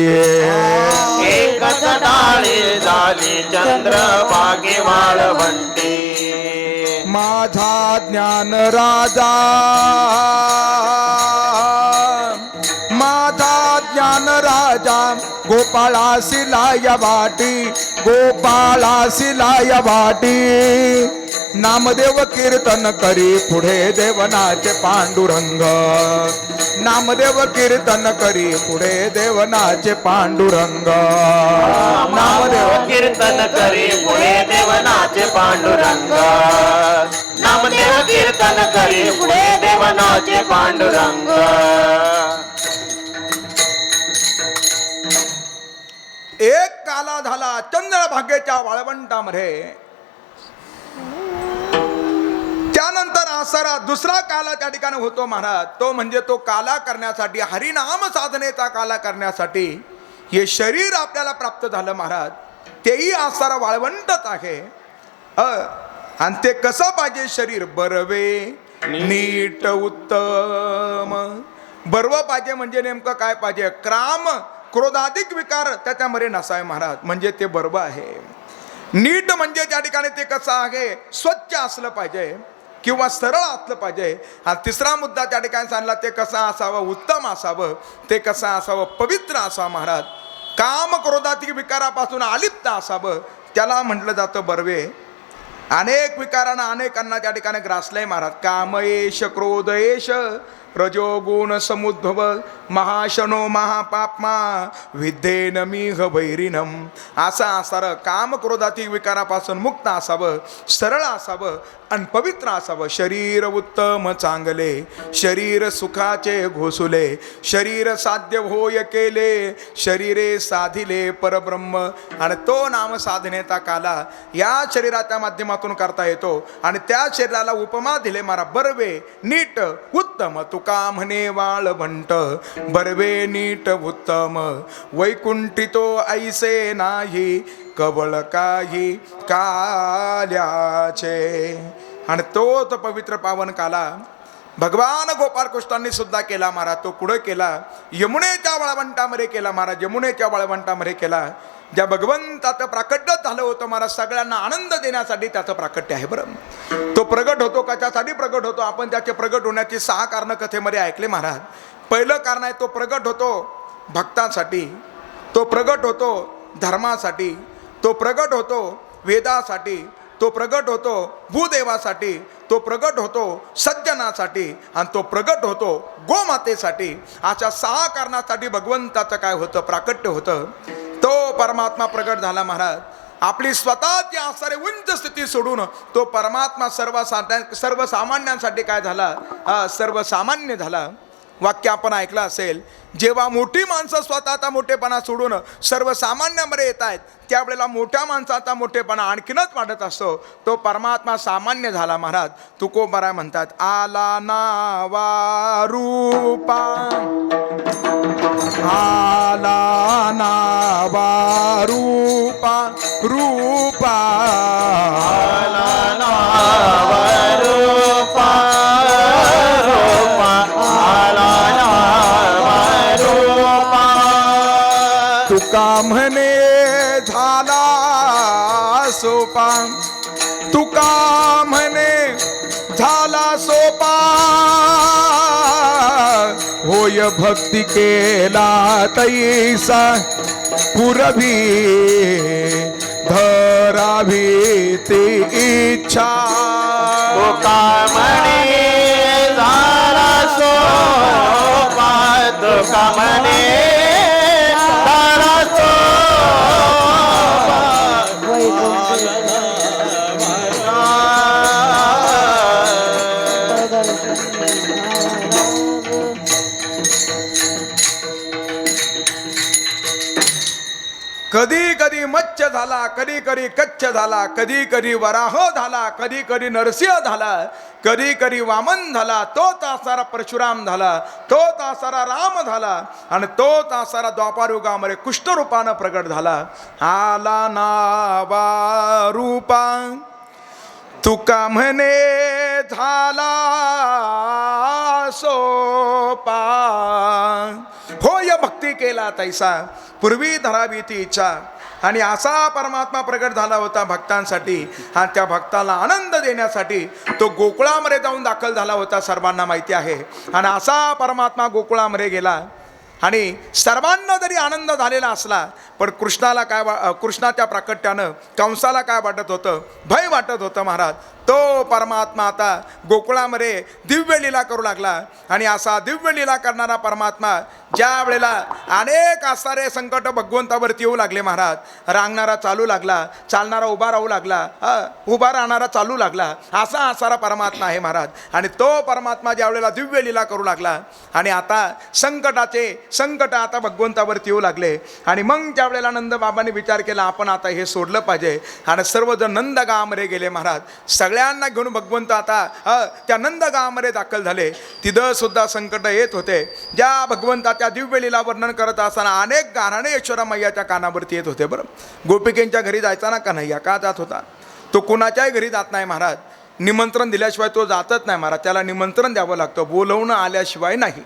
एकच टाळी झाली चंद्र भागे वाळवंटे माझा ज्ञान राजा माझा ज्ञान राजा गोपाळासी लाया वाटी गोपाळासी लाया वाटी नामदेव कीर्तन करी पुढे देवनाचे पांडुरंग नामदेव कीर्तन करी पुढे देवनाचे पांडुरंग नामदेव कीर्तन करी पुढे देवनाचे पांडुरंग नामदेव कीर्तन करी पुढे देवनाचे पांडुरंग एक काला झाला चंद्रभागेच्या वाळवंटामध्ये त्यानंतर आसरा दुसरा काला त्या ठिकाणी होतो महाराज तो म्हणजे तो काला करण्यासाठी हरिनाम साधनेचा काला करण्यासाठी हे शरीर आपल्याला प्राप्त झालं महाराज तेही आसरा वाळवंटच आहे आणि ते कसं पाहिजे शरीर बरवे नीट उत्तम बरव पाहिजे म्हणजे नेमकं काय पाहिजे क्राम क्रोधाधिक विकार त्याच्यामध्ये नसावे महाराज म्हणजे ते बर्व आहे नीट म्हणजे त्या ठिकाणी ते कसं आहे, स्वच्छ असलं पाहिजे किंवा सरळ असलं पाहिजे. हा तिसरा मुद्दा त्या ठिकाणी सांगला, ते कसं असावं, उत्तम असावं, ते कसं असावं, पवित्र असावं महाराज. काम क्रोधातील विकारापासून अलिप्त असावं, त्याला म्हटलं जातं बर्वे. अनेक विकारांना अनेकांना त्या ठिकाणी ग्रासलंय महाराज. कामयेश क्रोधयेश रजोगुण समुद्भव महाशनो महापापमा विद्येन मीह वैरिणम. असं असावं, काम क्रोधातील विकारापासून मुक्त असावं, सरळ असावं आणि पवित्र असावं. शरीर उत्तम चांगले, शरीर सुखाचे घोसुले, शरीर साध्य होय केले, शरीरे साधिले परब्रह्म. आणि तो नाम साधनेचा काला या शरीराच्या माध्यमातून करता येतो. आणि त्या शरीराला उपमा दिले मारा, बर्वे नीट उत्तम. तुका म्हणे वाळवंट बर्वे नीट उत्तम, वैकुंठितो ऐसे नाही कवळ काही काल्याचे. आणि तोच पवित्र पावन काला भगवान गोपाळ कृष्णांनी सुद्धा केला महाराज. तो कुठं केला, यमुनेच्या वाळवंटामध्ये केला महाराज. यमुनेच्या वाळवंटामध्ये केला. ज्या भगवंताचं प्राकट्य झालं होतं महाराज, सगळ्यांना आनंद देण्यासाठी त्याचं प्राकट्य आहे. बरं, तो प्रगट होतो कशासाठी प्रगट होतो, आपण त्याचे प्रगट होण्याची 6 कारणं कथेमध्ये ऐकले महाराज. पहिलं कारण आहे, तो प्रगट होतो भक्तांसाठी, तो प्रगट होतो धर्मासाठी, तो प्रगट होतो वेदासाठी, तो प्रगट होतो भूदेवासाठी, तो प्रगट होतो सज्जनासाठी आणि तो प्रगट होतो गोमातेसाठी. अशा 6 कारणासाठी भगवंताचं काय होतं, प्राकट्य होतं. तो परमात्मा प्रगट झाला महाराज. आपली स्वतःची असणारी उंच स्थिती सोडून तो परमात्मा सर्वसामान्यांसाठी काय झाला, सर्वसामान्य झाला. वाक्य आपण ऐकलं असेल, जेव्हा मोठी माणसं स्वतःचा मोठेपणा सोडून सर्वसामान्यामध्ये येत आहेत, त्यावेळेला मोठ्या माणसाचा मोठेपणा आणखीनच वाढत असतो. तो परमात्मा सामान्य झाला महाराज. तुकोबाराय म्हणतात, आला नावा रूपा, आला नावा रूपा, रूपा आला नावा रूपा, तुका म्हणे झाला सोपा, तुका म्हणे झाला सोपा, होय भक्ती केला तैसा पुरभी धरावी ती इच्छा. तुका म्हणे झाला सोपा, तुका म्हणे कधी कधी मच्छ झाला, कधी कधी कच्छ झाला, कधी कधी वराह झाला, कधी कधी नरसिंह झाला, कधी कधी वामन झाला, तोच असारा परशुराम झाला, तोच असारा राम झाला आणि तोच असारा द्वापारयुगामध्ये कुष्ठरूपानं प्रगट झाला. आला नावा रूपा, तुका म्हणे झाला सोपा, होय भक्ती केला तैसा पूर्वी धरावी ती इच्छा. आणि असा परमात्मा प्रगट झाला होता भक्तांसाठी. आणि त्या भक्ताला आनंद देण्यासाठी तो गोकुळामध्ये जाऊन दाखल झाला होता, सर्वांना माहिती आहे. आणि असा परमात्मा गोकुळामध्ये गेला. आणि सर्वांना जरी आनंद झालेला असला, पण कृष्णाला काय कृष्णाच्या प्राकट्यानं कंसाला काय वाटत होतं, भय वाटत होतं महाराज. तो परमात्मा आता गोकुळामध्ये दिव्य लीला करू लागला. आणि असा दिव्य लीला करणारा परमात्मा ज्या वेळेला अनेक असणारे संकट भगवंतावरती येऊ लागले महाराज, रांगणारा चालू लागला, चालणारा उभा राहू लागला, उभा राहणारा चालू लागला, असा असारा परमात्मा आहे महाराज. आणि तो परमात्मा ज्या वेळेला दिव्य लीला करू लागला आणि आता संकट आता भगवंतावरती येऊ लागले. आणि मग त्या वेळेला नंद बाबांनी विचार केला, आपण आता हे सोडलं पाहिजे. आणि सर्वजण नंद गावामध्ये गेले महाराज. सगळ्यांना घेऊन भगवंत आता त्या नंद गावामध्ये दाखल झाले. तिथं सुद्धा संकट येत होते. ज्या भगवंताच्या दिव्य लीला वर्णन करत असताना अनेक गाराणे यशोदा मैयाच्या कानावरती येत होते. बरं, गोपिकेंच्या घरी जायचा ना कन्हैया का जात होता? तो कुणाच्याही घरी जात नाही महाराज. निमंत्रण दिल्याशिवाय तो जातच नाही महाराज. त्याला निमंत्रण द्यावं लागतं, बोलवणं आल्याशिवाय नाही.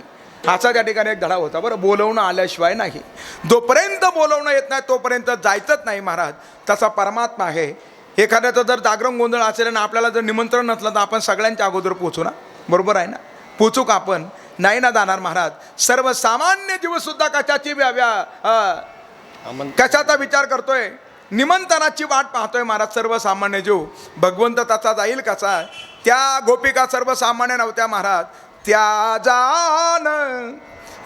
असा त्या ठिकाणी एक धडा होता बरं. बोलवणं आल्याशिवाय नाही, जोपर्यंत बोलवणं येत नाही तोपर्यंत जायचंच नाही महाराज. तसा परमात्मा आहे. एखाद्याचं जर जागरण गोंधळ असेल आणि आपल्याला जर निमंत्रण नसलं तर आपण सगळ्यांच्या अगोदर पोचू ना, बरोबर आहे ना? पोचू का आपण? नाही ना जाणार महाराज. सर्वसामान्य जीवसुद्धा कशाची कशाचा विचार करतोय? निमंत्रणाची वाट पाहतोय महाराज. सर्वसामान्य जीव भगवंत त्याचा जाईल कसा? त्या गोपिका सर्वसामान्य नव्हत्या महाराज. त्या जाण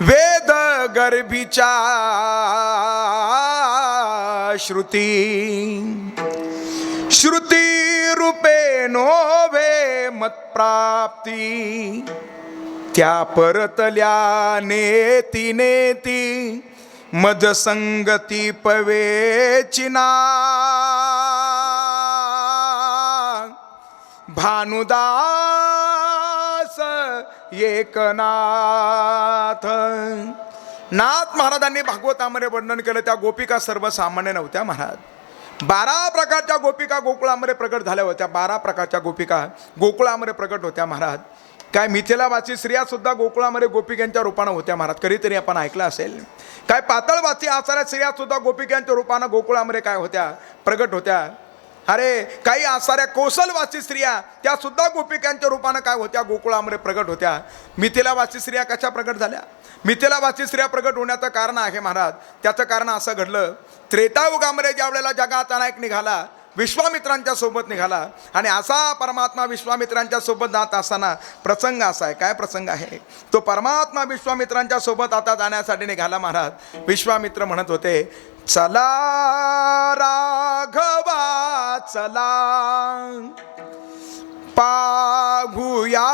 वेद गर्भीच्या श्रुती रूपे नोवे मतप्राप्ती. त्या परतल्या नेती नेती मज संगती पवेचिना. भानुदास एकनाथ. नाथ महाराजांनी भागवतामध्ये वर्णन केलं. त्या गोपिका सर्वसामान्य नव्हत्या महाराज. 12 प्रकारच्या गोपिका गोकुळामध्ये प्रकट झाल्या होत्या. 12 प्रकारच्या गोपिका गोकुळामध्ये प्रकट होत्या महाराज. काय मिथिलावासी स्त्रिया सुद्धा गोकुळामध्ये गोपिकांच्या रूपानं होत्या महाराज. कधीतरी आपण ऐकलं असेल. काय पातळवासी आसाऱ्या स्त्रिया सुद्धा गोपिकांच्या रूपानं गोकुळामध्ये काय होत्या? प्रकट होत्या. अरे काही आसाऱ्या कौशलवासी स्त्रिया त्या सुद्धा गोपिकांच्या रूपानं काय होत्या? गोकुळामध्ये प्रकट होत्या. मिथिलावासी स्त्रिया कशा प्रकट झाल्या? मिथिलावासी स्त्रिया प्रकट होण्याचं कारण आहे महाराज. त्याचं कारण असं घडलं, त्रेतायुगामध्ये ज्या वेळेला जगाचा नायक निघाला, विश्वामित्रांच्या सोबत निघाला आणि असा परमात्मा विश्वामित्रांच्या सोबत जात असताना प्रसंग असा आहे. काय प्रसंग आहे तो? परमात्मा विश्वामित्रांच्या सोबत आता जाण्यासाठी निघाला महाराज. विश्वामित्र म्हणत होते, चला राघवा चला पाहूया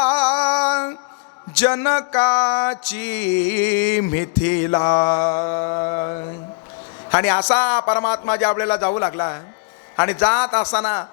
जनकाची मिथिला. आणि असा परमात्मा ज्या वेळेला जाऊ लागला आणि जात असताना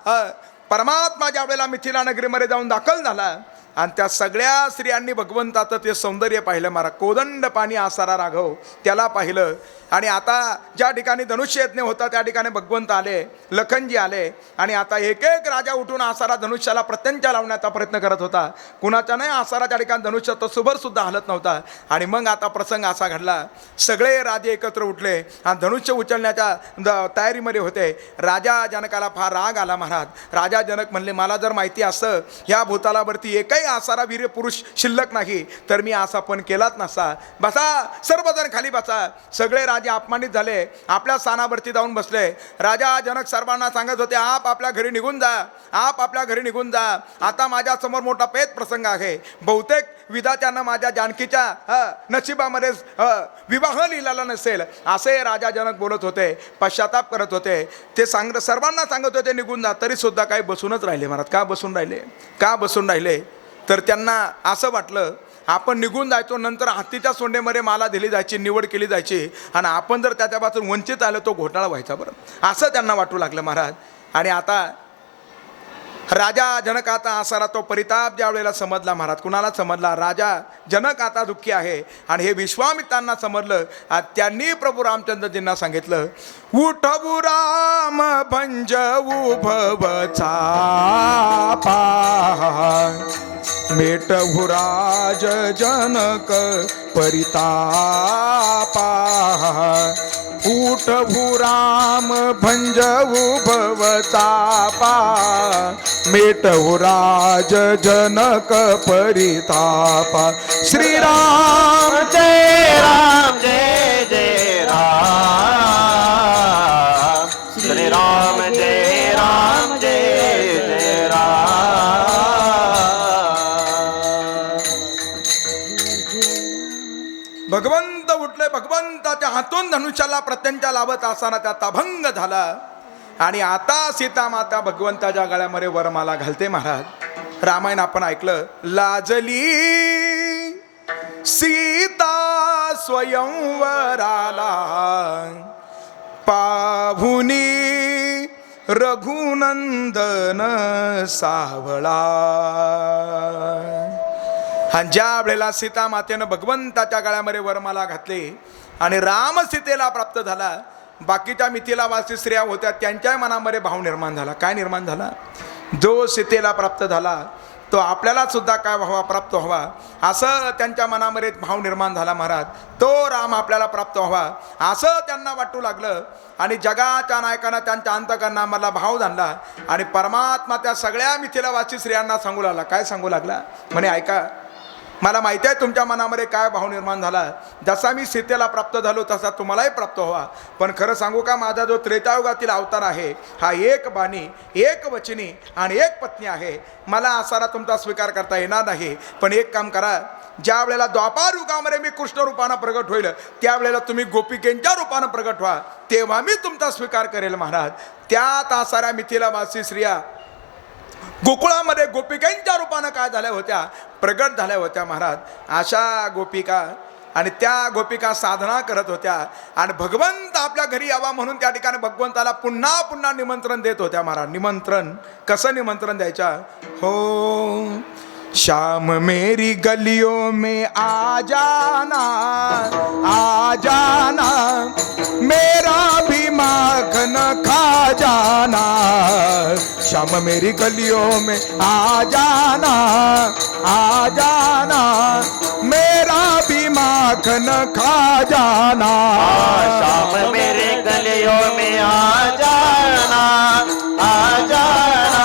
परमात्मा ज्या वेळेला मिथिला नगरीमध्ये जाऊन दाखल झाला आणि त्या सगळ्या स्त्रियांनी भगवंताचं ते सौंदर्य पाहिलं महाराज. कोदंड पाणी आसारा राघव त्याला पाहिलं. आणि आता ज्या ठिकाणी धनुष्य यज्ञ होता त्या ठिकाणी भगवंत आले, लखनजी आले आणि आता एक एक राजा उठून आसारा धनुष्याला प्रत्यंचा लावण्याचा प्रयत्न करत होता. कुणाच्या नाही आसारा त्या ठिकाणी धनुष्य तो सुभर सुद्धा हलत नव्हता. आणि मग आता प्रसंग असा घडला, सगळे राजे एकत्र उठले आणि धनुष्य उचलण्याच्या तयारीमध्ये होते. राजा जनकाला फार राग आला महाराज. राजा जनक म्हणले, मला जर माहिती असतं ह्या भूतालावरती एकही आसारा वीर पुरुष शिल्लक नाही तर मी असा पण केलाच नसता. बसा सर्वजण खाली बसा. सगळे राजे अपमानित झाले, आपल्या स्थानावरती जाऊन बसले. राजा जनक सर्वांना सांगत होते, आप आपल्या घरी निघून जा, आप आपल्या घरी निघून जा. आता माझ्या समोर मोठा पेच प्रसंग आहे. बहुतेक विधात्यानं माझ्या जानकीच्या नशिबामध्ये विवाह लिहिलेला नसेल असे राजा जनक बोलत होते, पश्चाताप करत होते. ते सर्वांना सांगत होते निघून जा, तरी सुद्धा काही बसूनच राहिले महाराज. का बसून राहिले? का बसून राहिले? तर त्यांना असं वाटलं आपण निघून जायचो, नंतर हत्तीच्या सोंडेमध्ये माला दिली जायची, निवड केली जायची आणि आपण जर त्याच्यापासून वंचित आलं तो घोटाळा व्हायचा बरं, असं त्यांना वाटू लागलं महाराज. आणि आता राजा जनक आता आसारा तो परिताप ज्या वेळेला समजला महाराज. कुणाला समजला? राजा जनक आता दुःखी आहे आणि हे विश्वामित्रांना समजलं. त्यांनी प्रभू रामचंद्रजींना सांगितलं, उठवू राम भंजवू भवचा मेटभू राज जनक परितापा. उठभू राम भंजवू भवतापा मेटभू राज जनक परितापा. श्रीराम जय राम जय जय राम. श्री राम जय राम जय जय राम. भगवंत उठले. भगवंताच्या हातून धनुष्याला प्रत्यंचा लावत असताना त्याचा भंग झाला आणि आता सीता माता भगवंताच्या गळ्यामध्ये वरमाला घालते महाराज. रामायण आपण ऐकलं. लाजली सीता स्वयंवराला पाहुनी रघुनंदन सावळा. आणि ज्या वेळेला सीता मातेनं भगवंताच्या गळ्यामध्ये वरमाला घातली आणि राम सीतेला प्राप्त झाला, बाकीच्या मिथिलावासी स्त्रिया होत्या त्यांच्या मनामध्ये भाव निर्माण झाला. काय निर्माण झाला? जो सीतेला प्राप्त झाला तो आपल्याला सुद्धा काय व्हावा, प्राप्त व्हावा, असं त्यांच्या मनामध्ये एक भाव निर्माण झाला महाराज. तो राम आपल्याला प्राप्त व्हावा असं त्यांना वाटू लागलं. आणि जगाच्या नायकांना त्यांच्या अंतकरणामधला भाव झाला. आणि परमात्मा त्या सगळ्या मिथिलावासी स्त्रियांना सांगू लागला. काय सांगू लागला? म्हणे ऐका, मला माहिती आहे तुमच्या मनामध्ये काय भाव निर्माण झाला. जसा मी सीतेला प्राप्त झालो तसा तुम्हालाही प्राप्त व्हावा. पण खरं सांगू का, माझा जो त्रेतायुगातील अवतार आहे हा एक बाणी, एक वचनी आणि एक पत्नी आहे. मला असारा तुमचा स्वीकार करता येणार नाही. पण एक काम करा, ज्या वेळेला द्वापार युगामध्ये मी कृष्ण रूपानं प्रगट होईल त्यावेळेला तुम्ही गोपिकेंच्या रूपानं प्रगट व्हा, तेव्हा मी तुमचा स्वीकार करेल महाराज. त्यात असाऱ्या मिथिलावासी स्त्रिया गोकुळामध्ये गोपिकांच्या रूपानं काय झाल्या होत्या, प्रगट झाल्या होत्या महाराज. अशा गोपिका आणि त्या गोपिका साधना करत होत्या. आणि भगवंत आपल्या घरी यावा म्हणून त्या ठिकाणी भगवंताला पुन्हा पुन्हा निमंत्रण देत होत्या महाराज. निमंत्रण कसं निमंत्रण द्यायच्या? हो, शाम मेरी गलियों में आ जाना, आ जाना, मेरा भी माखन खा जाना. शाम मेरी गलियों में आ जाना, आ जाना, मेरा भी माखन खा जाना. शाम मेरे गलियों में आ जाना, आ जाना,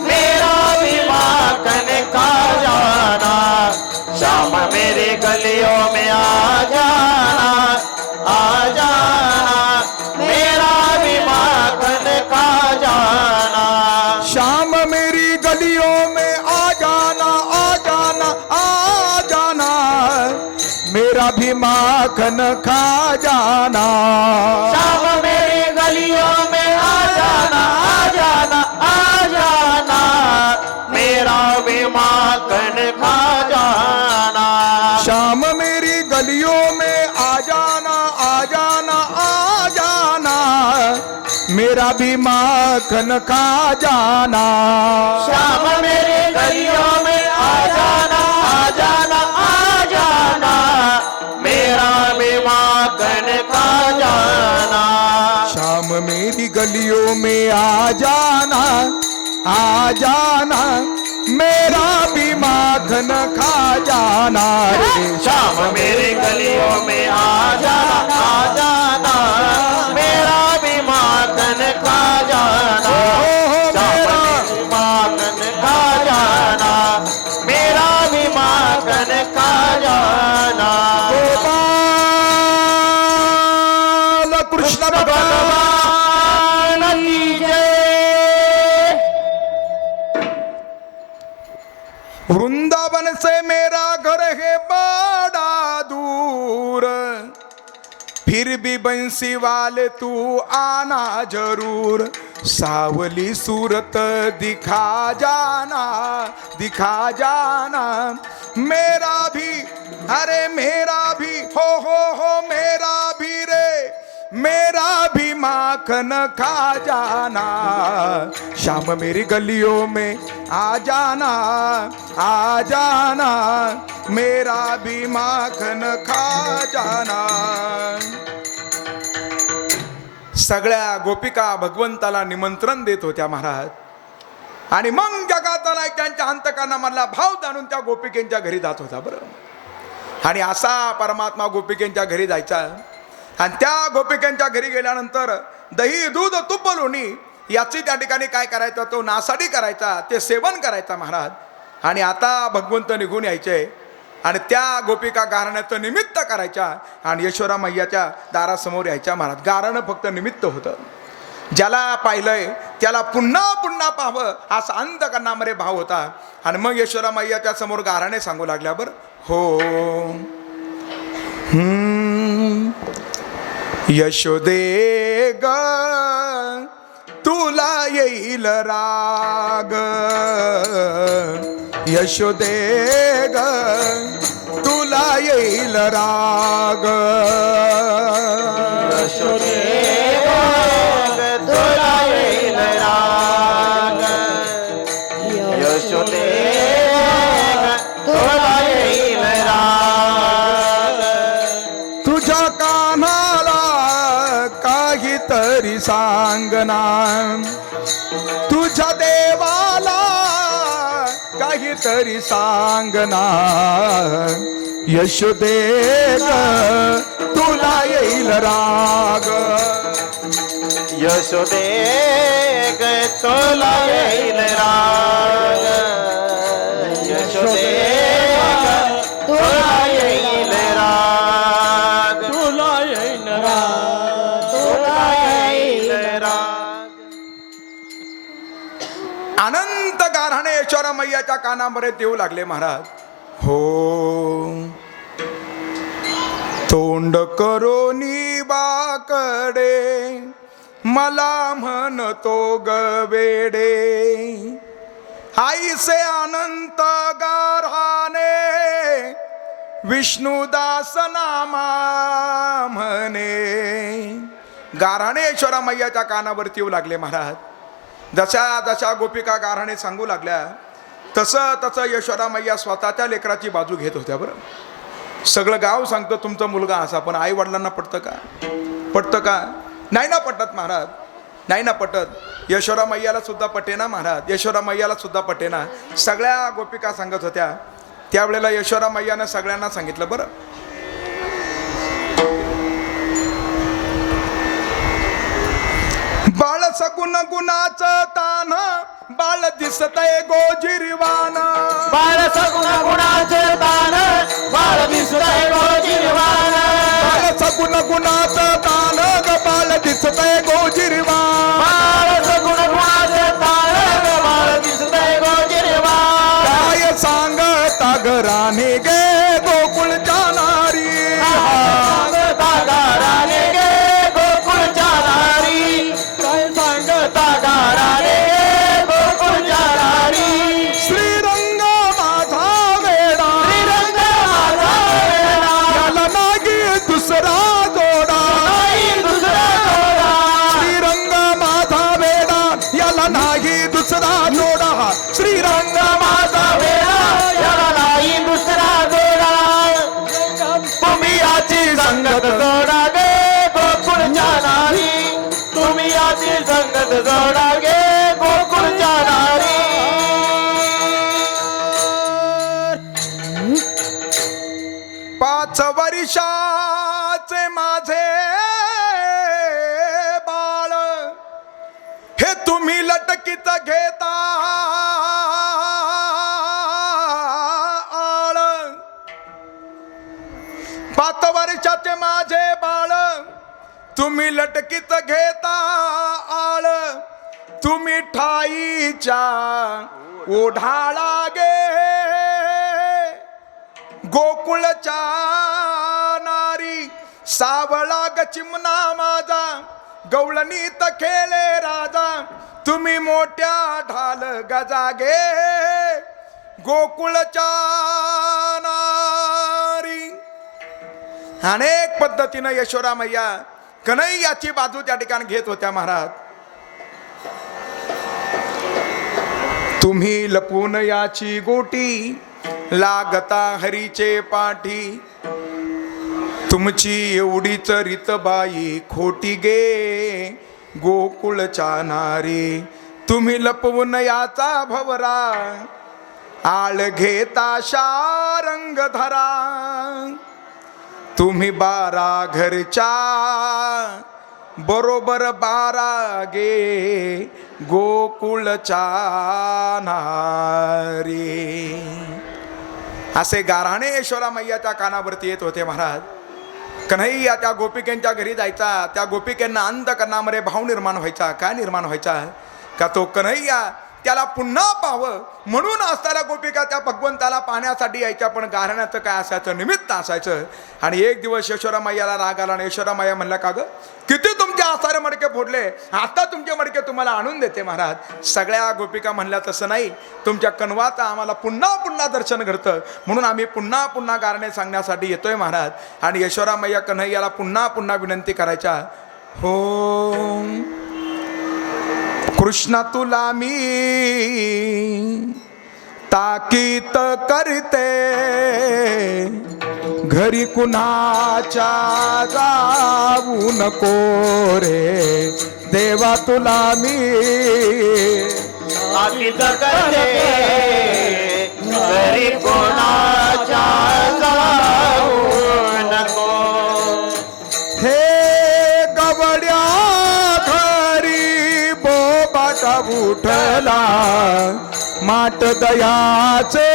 मेरा भी माखन खा जाना. शाम मेरे गलियों में आ जाना, आ जाना, मेरा भी माखन खा जाना. शाम मेरी गलियों में आ जाना, आ जाना, आ जाना, मेरा भी माखन खा जाना. शाम मेरी गलियों में आ जाना, आ जाना, आ जाना, मेरा भी माखन खा जाना. शाम मेरी गलियों में आ जाना, आ जाना, आ जाना, मेरा भी माखन खा जाना. शाम मेरे गलियों में आ जाना, आ जाना, आ जाना, मेरा भी माखन खा जाना. शाम मेरी गलियों में आ जाना, आ जाना, मेरा भी माखन खा जाना. शाम मेरी गलियों में आ जाना, आ जाना, मेरा भी माखन खा जाना. शाम मेरी माखन खा जाना, मेरा भी माखन खा जाना. गोपाल कृष्ण भगवान की जय. वृंदावन से मेरा घर है बड़ा दूर, फिर भी बंसी वाले तू आना जरूर. सावली सूरत दिखा जाना, दिखा जाना, मेरा भी, अरे मेरा भी, हो मेरा भी रे, मेरा भी माखन खा जाना. शाम मेरी गलियों में आ जाना, आ जाना, मेरा भी माखन खा जाना. सगळ्या गोपिका भगवंताला निमंत्रण देत होत्या महाराज. आणि मग जगाचा नायक त्यांच्या अंतकरणामधला भाव जाणून त्या गोपिकेंच्या घरी जात होता. बरं, आणि असा परमात्मा गोपिकेंच्या घरी जायचा. आणि त्या गोपिकांच्या घरी गेल्यानंतर दही दूध तुप लोणी याची त्या ठिकाणी काय करायचं, तो नासाडी करायचा, ते सेवन करायचा महाराज. आणि आता भगवंत निघून यायचे आणि त्या गोपिका गारण्याचं निमित्त करायच्या आणि यशोदा मैयाच्या दारासमोर यायच्या महाराज. गारणं फक्त निमित्त होतं. ज्याला पाहिलंय त्याला पुन्हा पुन्हा पाहावं असा अंतकरणामध्ये भाव होता. आणि मग यशोदा मैयाच्या समोर गाराणे सांगू लागल्या. बरं, हो, यशोदे ग तुला येईल राग, यशोदे ग तुला येईल राग. यशोदे तुला येईल राग, यशोदे तुला येईल राग. तुझ्या कानाला काहीतरी सांगना, तुझ्या देवाला नाही तरी सांगना यशोदे ग तुला येईल राग यशोदे ग तुला येईल राग यशोदे ग तुला येईल राग तुला येईन राग तुला येईल राग. अनंत गारहाणे यशोदा मैयाच्या कानामध्ये देऊ लागले महाराज. हो तोंड करोनी बाकडे मला म्हणतो गवेडे आईसे अनंत गारहाणे विष्णुदास नामा म्हणे. गारहाणे यशोदा मैयाच्या कानावरती येऊ लागले महाराज. जशा जशा गोपिका गारहाणे सांगू लागल्या तसं तसं यशोदा मैया स्वतःच्या लेकराची बाजू घेत होत्या. बरं सगळं गाव सांगतं तुमचा मुलगा असा, पण आई वडिलांना पटतं का? पटतं का? नाही ना पटत महाराज, नाही ना पटत. यशोदा मैयाला सुद्धा पटेना महाराज, यशोदा मैयाला सुद्धा पटेना. सगळ्या गोपिका सांगत होत्या. त्यावेळेला यशोदा मैयानं सगळ्यांना सांगितलं बरं बाळ सगुण गुणाचं तान बाळ दिसतय गोजिरवान बाळ सगुण गुणाचे दान बाळ दिसतय गोजिरवान बाळ सगुण गुणाचं तान ग बाळ दिसतय गोजिरवान बाळ सगुण गुणाचे दान बाळ दिसतय गोजिरवान. काय सांगता घराने गे गोकुळ जाणारी सांगता गाराने गे गोकुळच्या नारी काय सांगता गाराने गे गोकुळच्या नारी. श्रीरंग माझा वेडा श्रीरंग माझा वेडा याला नागी दुसरा जोडा नाही दुसरा जोडा. श्रीरंग माझा वेडा याला नाही दुसरा जोडा श्रीरंग माझा वेडा याला नाही दुसरा जोडा. तुम्ही याची संगत जोडा गे गोकुळच्या नारी तुम्ही याची संगत जोडा गे गोकुळच्या नारी. पाच वर्षाचे माझे बाळ हे तुम्ही लटकीत घेता आळ 5 वर्षाचे माझे बाळ तुम्ही लटकीत घेता आळ तुम्ही ठाईच्या ओढाळा गे गोकुळच्या नारी सावळा ग चिमणा माझा गवळणीत खेळे राजा तुम्ही मोठ्या ढाल गजागे गोकुळच्या नारी. अनेक पद्धतीनं यशोदा मैया कन्हैयाची बाजू त्या ठिकाणी घेत होत्या महाराज. तुम्ही लपून याची गोटी लागता हरीचे पाठी तुमची एवढीच रीतबाई खोटी गे गोकुळच्या नारी. तुम्ही लपवून याचा भवरा आळ घेता शारंग धरा तुम्ही 12 घरच्या बरोबर 12 गे गोकुळच्या नारी. असे गारहाणे यशोदा मैयाच्या कानावरती येत होते महाराज. कन्हैया त्या गोपिकेंच्या घरी जायचा. त्या गोपिकेंना अंतकरणामध्ये भाव निर्माण व्हायचा. काय निर्माण व्हायचा? का तो कन्हैया त्याला पुन्हा पाहावं म्हणून असताना गोपिका त्या भगवंताला पाहण्यासाठी यायच्या. पण गारहाण्याचं काय असायचं? निमित्त असायचं. आणि एक दिवस यशोदा मैयाला राग आला आणि यशोदा मैया म्हणला का ग किती तुमचे आसारे मडके फोडले, आता तुमचे मडके तुम्हाला आणून देते महाराज. सगळ्या गोपिका म्हणल्या तसं नाही, तुमच्या कणवाचं आम्हाला पुन्हा पुन्हा दर्शन घडतं म्हणून आम्ही पुन्हा पुन्हा गारणे सांगण्यासाठी येतोय महाराज. आणि यशोदा मैया कन्हैयाला पुन्हा पुन्हा विनंती करायच्या. हो कृष्णा तुला मी ताकीत करते घरी कुणाच्या जाऊ नको रे देवा तुला मी ताकीद करते उठला माट दयाचे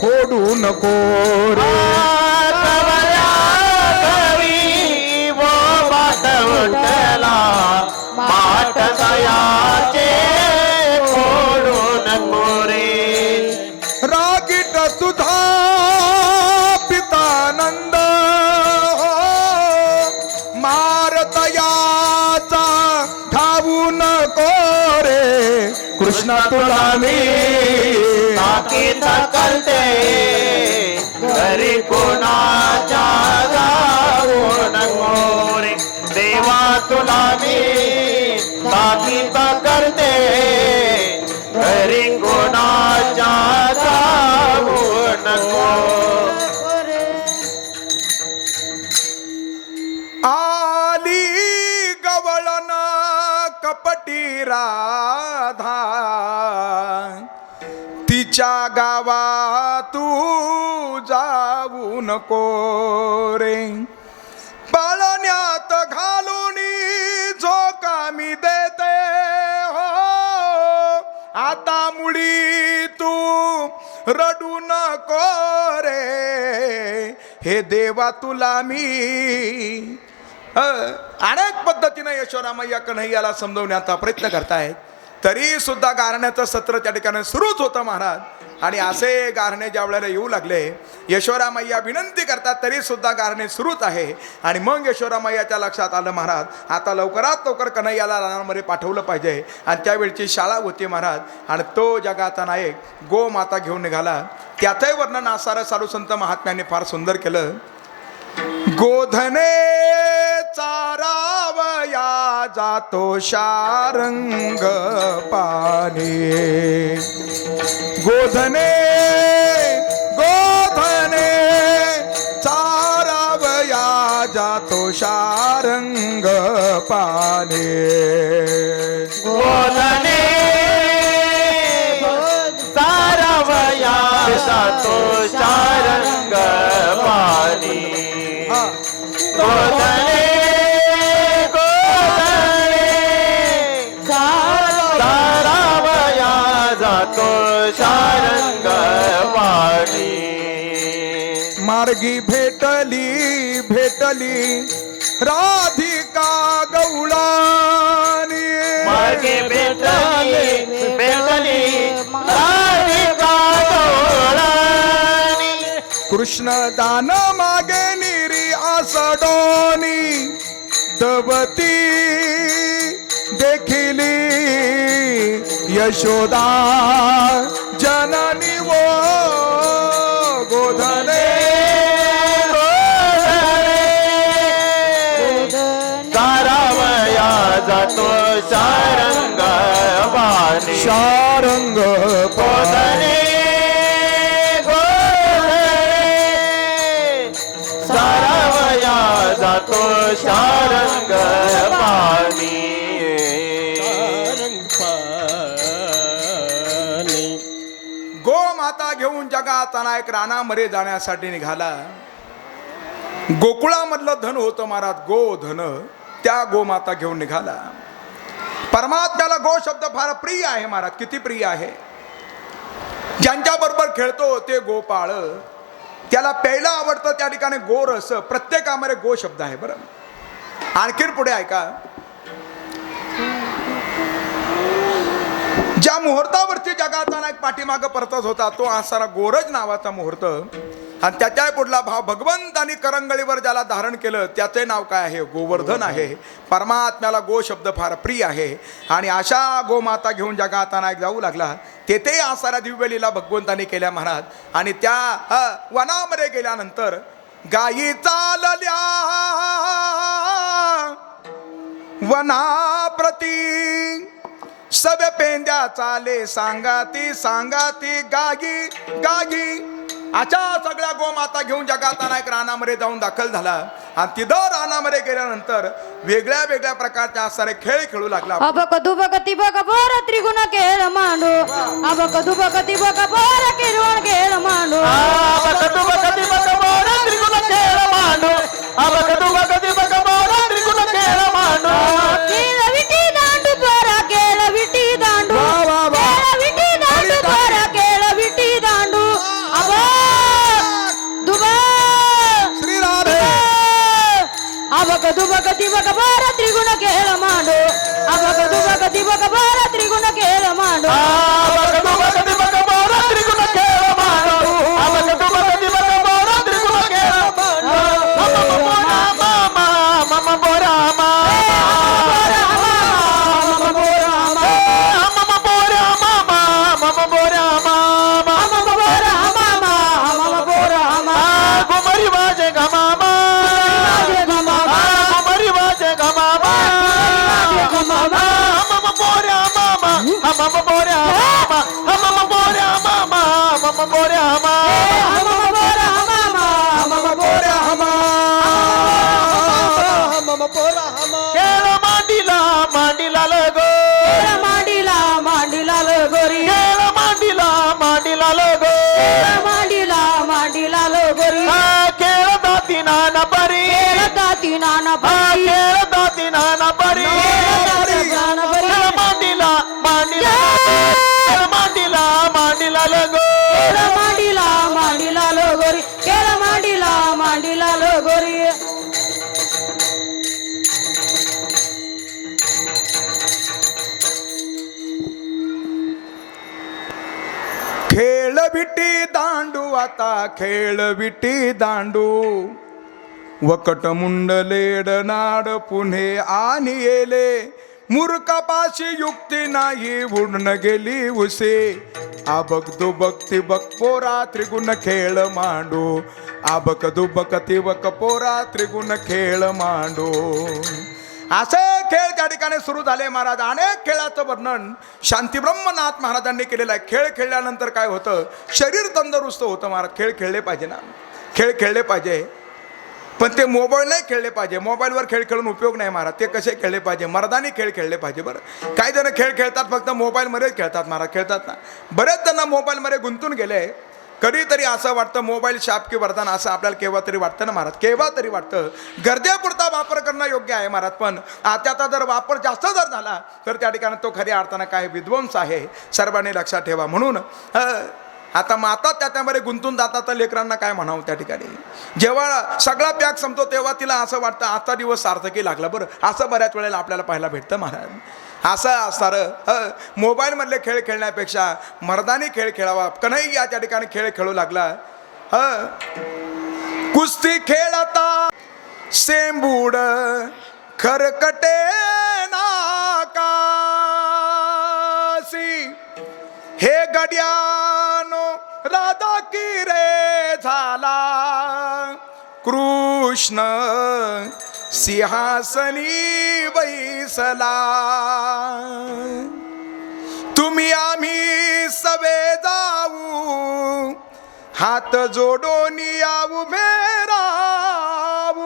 फोडू नको रे कवया घरी वो बाट उठला माट दयाचे फोडू नको रे रागीट सुधा पितानंद मारतयाचा ठावू नको रे कृष्णा तुला मी ताकीद करते घरी कोणाच्या जाऊ नको रे देवा तुला मी ताकीद करते घरी कोणाच्या जाऊ नको आली गवळण कपटी राधा तिच्या गावा तू जाऊ नको रे पाळण्यात घालून झोका मी देते हो आता मुळी तू रडू नको रे हे देवा तुला मी अनेक पद्धतीने यशोरामय्या कन्हैयाला समजवण्याचा प्रयत्न करतायत तरी सुद्धा गारण्याचं सत्र त्या ठिकाणी सुरूच होतं महाराज आणि असे गारणे ज्या वेळेला येऊ लागले यशोरामय्या विनंती करतात तरी सुद्धा गारणे सुरूच आहे आणि मग यशोरामय्याच्या लक्षात आलं महाराज आता लवकरात लवकर कन्हैयाला रानामध्ये पाठवलं पाहिजे आणि त्यावेळची शाळा होती महाराज आणि तो जगाचा नायक गो माता घेऊन निघाला त्याचंही वर्णन आसार साधू संत महात्म्यांनी फार सुंदर केलं गोधने चारावया जातो शारंग पाणी गोधने गोधने चारावया जातो शारंग पाणी गोधने सारवया जातो शारंग पाणी गोधने सारवया जातो शारंग पाणी मार्गी भेटली भेटली राधिका गवळणी मागे भेटली भेटली राधिका गवळणी कृष्ण दान मागे निरी आसडोनी दवती देखिली यशोदा जननी वो गोधने सारावया जातो शारंग पाणी शारंग गोधने गोधने सारावया जातो शारंग पाणी गो माता घेऊन जगाचा नायक रानामध्ये जाण्यासाठी निघाला गोकुळामधलं धन होतं महाराज गो धन त्या गोमाता घेऊन निघाला परमात्म्याला गो शब्द फार प्रिय आहे महाराज किती प्रिय आहे ज्यांच्या बरोबर खेळतो ते गोपाळ त्याला प्यायला आवडतं त्या ठिकाणी गोरस प्रत्येकामध्ये गो शब्द आहे बरं आणखीन पुढे ऐका ज्या मुहूर्तावरती जगाचा नायक पाठीमाग परतत होता तो असारा गोरज नावाचा मुहूर्त आणि त्याच्या पुढला भाव भगवंतानी करंगळीवर ज्याला धारण केलं त्याचे नाव काय आहे गोवर्धन आहे परमात्म्याला गो शब्द फार प्रिय आहे आणि अशा गोमाता घेऊन जगाचा नायक जाऊ लागला तेथे असारा दिव्य लीला भगवंतानी केल्या महाराज आणि त्या वनामध्ये गेल्यानंतर गायी चालल्या वनाप्रती सब पेंद्या चाले सांगाती सांगाती गागी गागी अशा सगळ्या गोमाता घेऊन जगाचा नायक रानामध्ये जाऊन दाखल झाला आणि तिथं रानामध्ये गेल्यानंतर वेगळ्या वेगळ्या प्रकारच्या सारे खेळ खेळू लागला अबक दुबक तिबक बोर त्रिगुण खेळ मांडू अबक दुबक तिबक बोर किरण खेळ मांडू केळ विटी दांडू पोरा केळ विटी दांडू तिबक बोर त्रिगुण खेळ मांडू अबक दुबक तिबक बोर त्रिगुण खेळ मांडू खेळ विटी दांडू आता खेळ विटी दांडू वकट मुंडलेड नाड पुणे आणि येले मूर्खापाशी युक्ती नाही उडून गेली उसे आबक दुबक तिबक पोरा त्रिगुण खेळ मांडू आबक दुबक तिबक पोरा त्रिगुण खेळ मांडू असे खेळ त्या ठिकाणी सुरू झाले महाराज. अनेक खेळाचं वर्णन शांती ब्रह्मनाथ महाराजांनी केलेलं आहे. खेळ खेळल्यानंतर काय होतं, शरीर तंदुरुस्त होतं महाराज. खेळ खेळले पाहिजे ना, खेळ खेळले पाहिजे, पण ते मोबाईल नाही खेळले पाहिजे. मोबाईलवर खेळ खेळून उपयोग नाही महाराज. ते कसे खेळले पाहिजे, मर्दानी खेळ खेळले पाहिजे. बरं, काही जण खेळ खेळतात फक्त मोबाईलमध्येच खेळतात महाराज. खेळतात ना, बरेच जण मोबाईलमध्ये गुंतून गेले. कधीतरी असं वाटतं मोबाईल शाप की वरदान, असं आपल्याला केव्हा तरी वाटतं ना महाराज. केव्हा तरी वाटतं. गरजेपुरता वापर करणं योग्य आहे महाराज, पण त्याचा जर वापर जास्त जर झाला तर त्या ठिकाणी तो खऱ्या अर्थानं काय विध्वंस आहे, सर्वांनी लक्षात ठेवा. म्हणून आता माता त्याच्यामध्ये गुंतून जातात तर लेकरांना काय म्हणावं. त्या ठिकाणी जेव्हा सगळा पॅक संपतो तेव्हा तिला असं वाटतं आजचा दिवस सार्थकी लागला. बरं, असं बऱ्याच वेळेला आपल्याला पाहायला भेटतं महाराज. असं असणार मोबाईल मधले खेळ खेळण्यापेक्षा मर्दानी खेळ खेळावा. कन्हैया त्या ठिकाणी खेळ खेळू लागला. कुस्ती खेळता सेंबूड खरकटे नाकासी हे गड्यानो राधा की रे झाला कृष्ण सिंहासनी बैसला. तुम्ही आम्ही सवे जाऊ हात जोडून याऊ मेरावू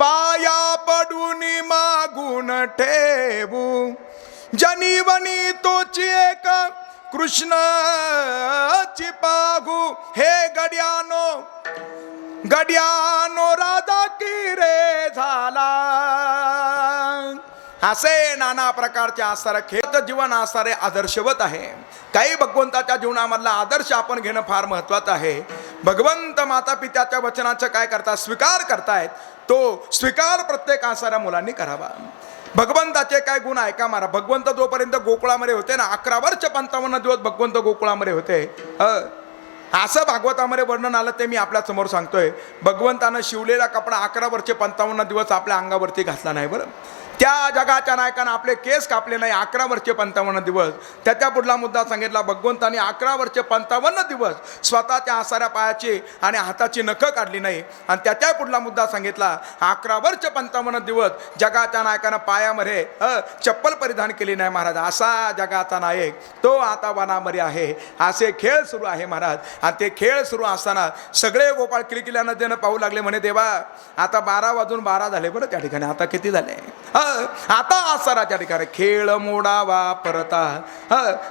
पाया पडून मागून ठेवू जनीवनी तोची एक कृष्णाची पागू हे गड्यानो राधा की रे झाला. असे नाना प्रकारचे असणारे खेळ जीवन असणारे आदर्शवत आहे. काही भगवंताच्या जीवनामधला आदर्श आपण घेणं फार महत्वाचं आहे. भगवंत माता पित्याच्या वचनाचं काय करतात, स्वीकार करतायत. तो स्वीकार प्रत्येक असणाऱ्या मुलांनी करावा. भगवंताचे काय गुण ऐका मारा. भगवंत जोपर्यंत गोकुळामध्ये होते ना, 11 वर्ष 55 दिवस भगवंत गोकुळामध्ये होते. असं भागवतामध्ये वर्णन आलं ते मी आपल्या समोर सांगतोय. भगवंतानं शिवलेला कपडा 11 वर्ष 55 दिवस आपल्या अंगावरती घातला नाही. बरं, त्या जगाच्या नायकानं आपले केस कापले नाही 11 वर्ष 55 दिवस. त्याच्या पुढला मुद्दा सांगितला, भगवंताने 11 वर्ष 55 दिवस स्वतःच्या आसाऱ्या पायाची आणि हाताची नखं काढली नाही. आणि त्याच्या पुढला मुद्दा सांगितला, 11 वर्ष 55 दिवस जगाच्या नायकानं पायामध्ये चप्पल परिधान केली नाही महाराज. असा जगाचा नायक तो आता वनामध्ये आहे. असे खेळ सुरू आहे महाराज. आणि ते खेळ सुरू असताना सगळे गोपाळ किलकिल्या नदीनं पाहू लागले. म्हणे देवा, आता 12 वाजून 12 झाले. बरं, त्या ठिकाणी आता किती झाले. आता आसाराच्या ठिकाणी खेळ मोडावा परता,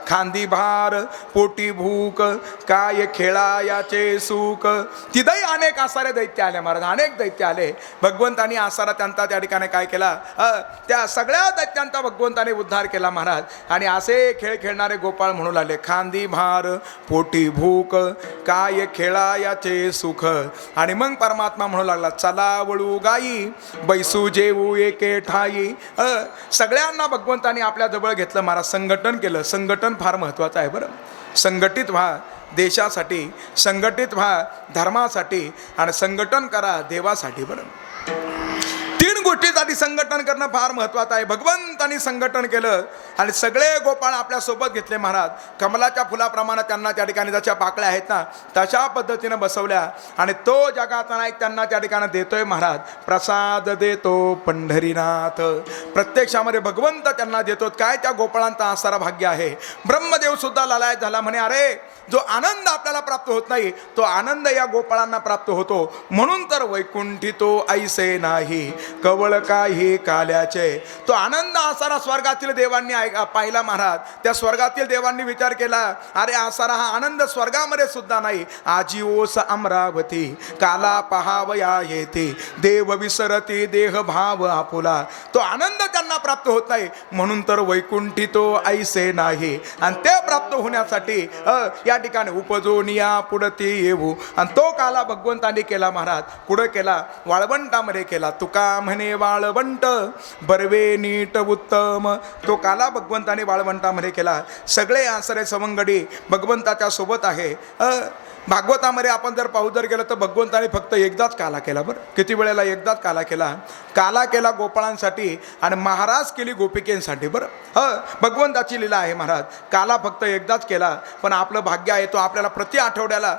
खांदी भार पोटी भूक काय खेळायाचे सुख. तिथंही अनेक आसारे दैत्य आले महाराज, अनेक दैत्य आले. भगवंतानी आसारा त्यांचा त्या ठिकाणी काय केला, त्या सगळ्या दैत्यांचा भगवंताने उद्धार केला महाराज. आणि असे खेळ खेळणारे गोपाळ म्हणू लागले, खांदी भार पोटी भूक काय खेळायाचे सुख. आणि मग परमात्मा म्हणू लागला, चला वळू गाई बैसू जेऊ एके ठाई. सगळ्यांना भगवंतानी आपल्या जवळ घेतलं महाराज, संघटन केलं. संघटन फार महत्वाचं आहे बरं. संघटित व्हा देशासाठी, संघटित व्हा धर्मासाठी, आणि संघटन करा देवासाठी बरं. तीन गोष्टीसाठी संघटन करणं फार महत्वाचं आहे. भगवंतानी संघटन केलं आणि सगळे गोपाळ आपल्या सोबत घेतले महाराज. कमलाच्या फुलाप्रमाणे त्यांना त्या ठिकाणी जशा पाकळ्या आहेत ना तशा पद्धतीनं बसवल्या. आणि तो जगाचा नायक त्यांना त्या ठिकाणी देतोय महाराज, प्रसाद देतो पंढरीनाथ. प्रत्यक्षामध्ये भगवंत त्यांना देतो. काय त्या गोपाळांचा आसारा भाग्य आहे. ब्रह्मदेव सुद्धा लालायत झाला, म्हणे अरे जो आनंद आपल्याला प्राप्त होत नाही तो आनंद या गोपाळांना प्राप्त होतो. म्हणून तर वैकुंठी तो ऐसे नाही कवळ काही काल्याचे. तो आनंद आसारा स्वर्गातील देवांनी पाहिला महाराज. त्या स्वर्गातील देवांनी विचार केला, अरे आसारा हा आनंद स्वर्गामध्ये सुद्धा नाही. आजी ओस अमरावती काला पहावया येते देव विसरती देह भाव आपुला. तो आनंद त्यांना प्राप्त होत नाही. म्हणून तर वैकुंठी तो ऐसे नाही. आणि ते प्राप्त होण्यासाठी या ठिकाणी उपजोनिया पुढती येऊ. आणि तो काला भगवंतांनी केला महाराज. पुढे केला वाळवंटामध्ये केला. तुका म्हणे वाळवंट बर्वे नीट उत्तम. तो काला भगवंताने वाळवंटामध्ये केला. सगळे आसरे सवंगडी भगवंताच्या सोबत आहे. भागवतामध्ये आपण जर पाहू जर गेलं तर भगवंताने फक्त एकदाच काला केला बरं. किती वेळेला एकदाच काला केला. काला केला गोपाळांसाठी आणि महाराज केली गोपिकेंसाठी बरं. भगवंताची लीला आहे महाराज. काला फक्त एकदाच केला. पण आपलं भाग्य आहे तो आपल्याला प्रति आठवड्याला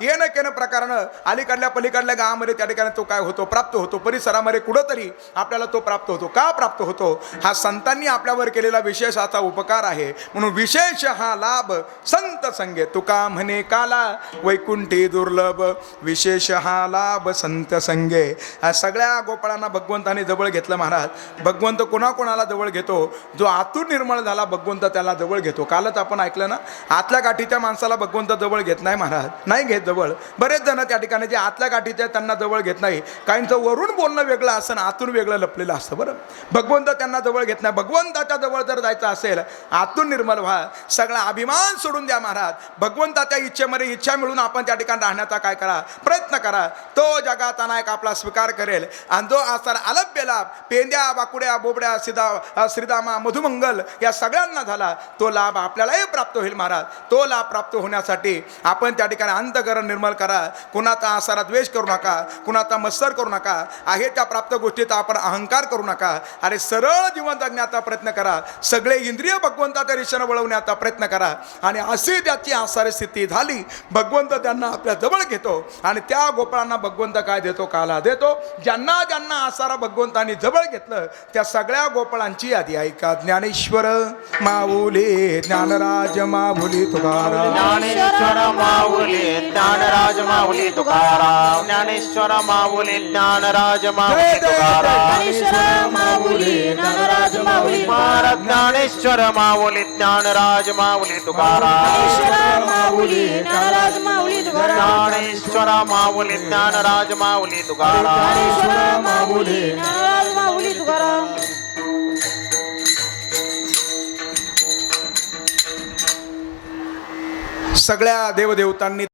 येणं केणं प्रकारानं अलीकडल्या पलीकडल्या गावामध्ये त्या ठिकाणी तो काय होतो प्राप्त होतो. परिसरामध्ये कुठंतरी आपल्याला तो प्राप्त होतो. का प्राप्त होतो, हा संतांनी आपल्यावर केलेला विशेष असा उपकार आहे. म्हणून विशेष हा लाभ संत संगे. तुका म्हणे काला वैकुंठी दुर्लभ विशेष हा लाभ संत संगे. सगळ्या गोपाळांना भगवंताने जवळ घेतलं महाराज. भगवंत कोणाकोणाला जवळ घेतो, जो आतून निर्मळ झाला भगवंत त्याला जवळ घेतो. कालच आपण ऐकलं ना, आतल्या गाठीच्या माणसाला भगवंत जवळ घेत नाही महाराज, नाही घेत जवळ. बरेच जण त्या ठिकाणी जे आतल्या गाठीच्या त्यांना जवळ घेत नाही. काहींचं वरून बोलणं वेगळं असं ना आतून वेगळं लपलेलं असतं बरं. भगवंत त्यांना जवळ घेत नाही. भगवंताच्या जवळ जर जायचं असेल आतून निर्मळ व्हा, सगळा अभिमान सोडून द्या महाराज. भगवंताच्या इच्छेमध्ये इच्छा मिळून आपण त्या ठिकाणी राहण्याचा काय करा प्रयत्न करा. तो जगाचा नायक आपला स्वीकार करेल. आणि जो आसार अलभ्य लाभ पेंद्या बाकुड्या बोबड्या श्रीदामा मधुमंगल या सगळ्यांना झाला तो लाभ आपल्यालाही प्राप्त होईल महाराज. तो लाभ प्राप्त होण्यासाठी आपण त्या ठिकाणी अंतःकरण निर्मळ करा. कुणाचा आसारा द्वेष करू नका, कुणाचा मत्सर करू नका, आहे त्या प्राप्त गोष्टीचा आपण अहंकार करू नका. अरे सरळ जीवन जगण्याचा प्रयत्न करा. सगळे इंद्रिय भगवंताच्या दिशेने वळवण्याचा प्रयत्न करा. आणि अशी त्याची आसार स्थिती झाली. भगवंत त्यांना आपल्या जवळ घेतो. आणि त्या गोपाळांना भगवंत काय देतो, काला देतो. ज्यांना ज्यांना आसारा भगवंतांनी जवळ घेतलं त्या सगळ्या गोपाळांची यादी ऐका. ज्ञानेश्वर माऊली ज्ञानराज माऊली तुकाराम. ज्ञानेश्वर माऊली ज्ञानराज माऊली तुकाराम. ज्ञानेश्वर माऊली ज्ञानराज माऊली तुकाराम. ज्ञानेश्वर माऊली ज्ञानराज माऊली महाराज ज्ञानेश्वर माऊली ज्ञानराज माऊली तुकाराम. ज्ञानेश्वर माऊली ज्ञानराज माऊली तुकाराम. ज्ञानेश्वर माऊली ज्ञानराज माऊली तुकाराम. ज्ञानेश्वर माऊली ज्ञानराज माऊली तुकाराम. सगळ्या देवदेवतांनी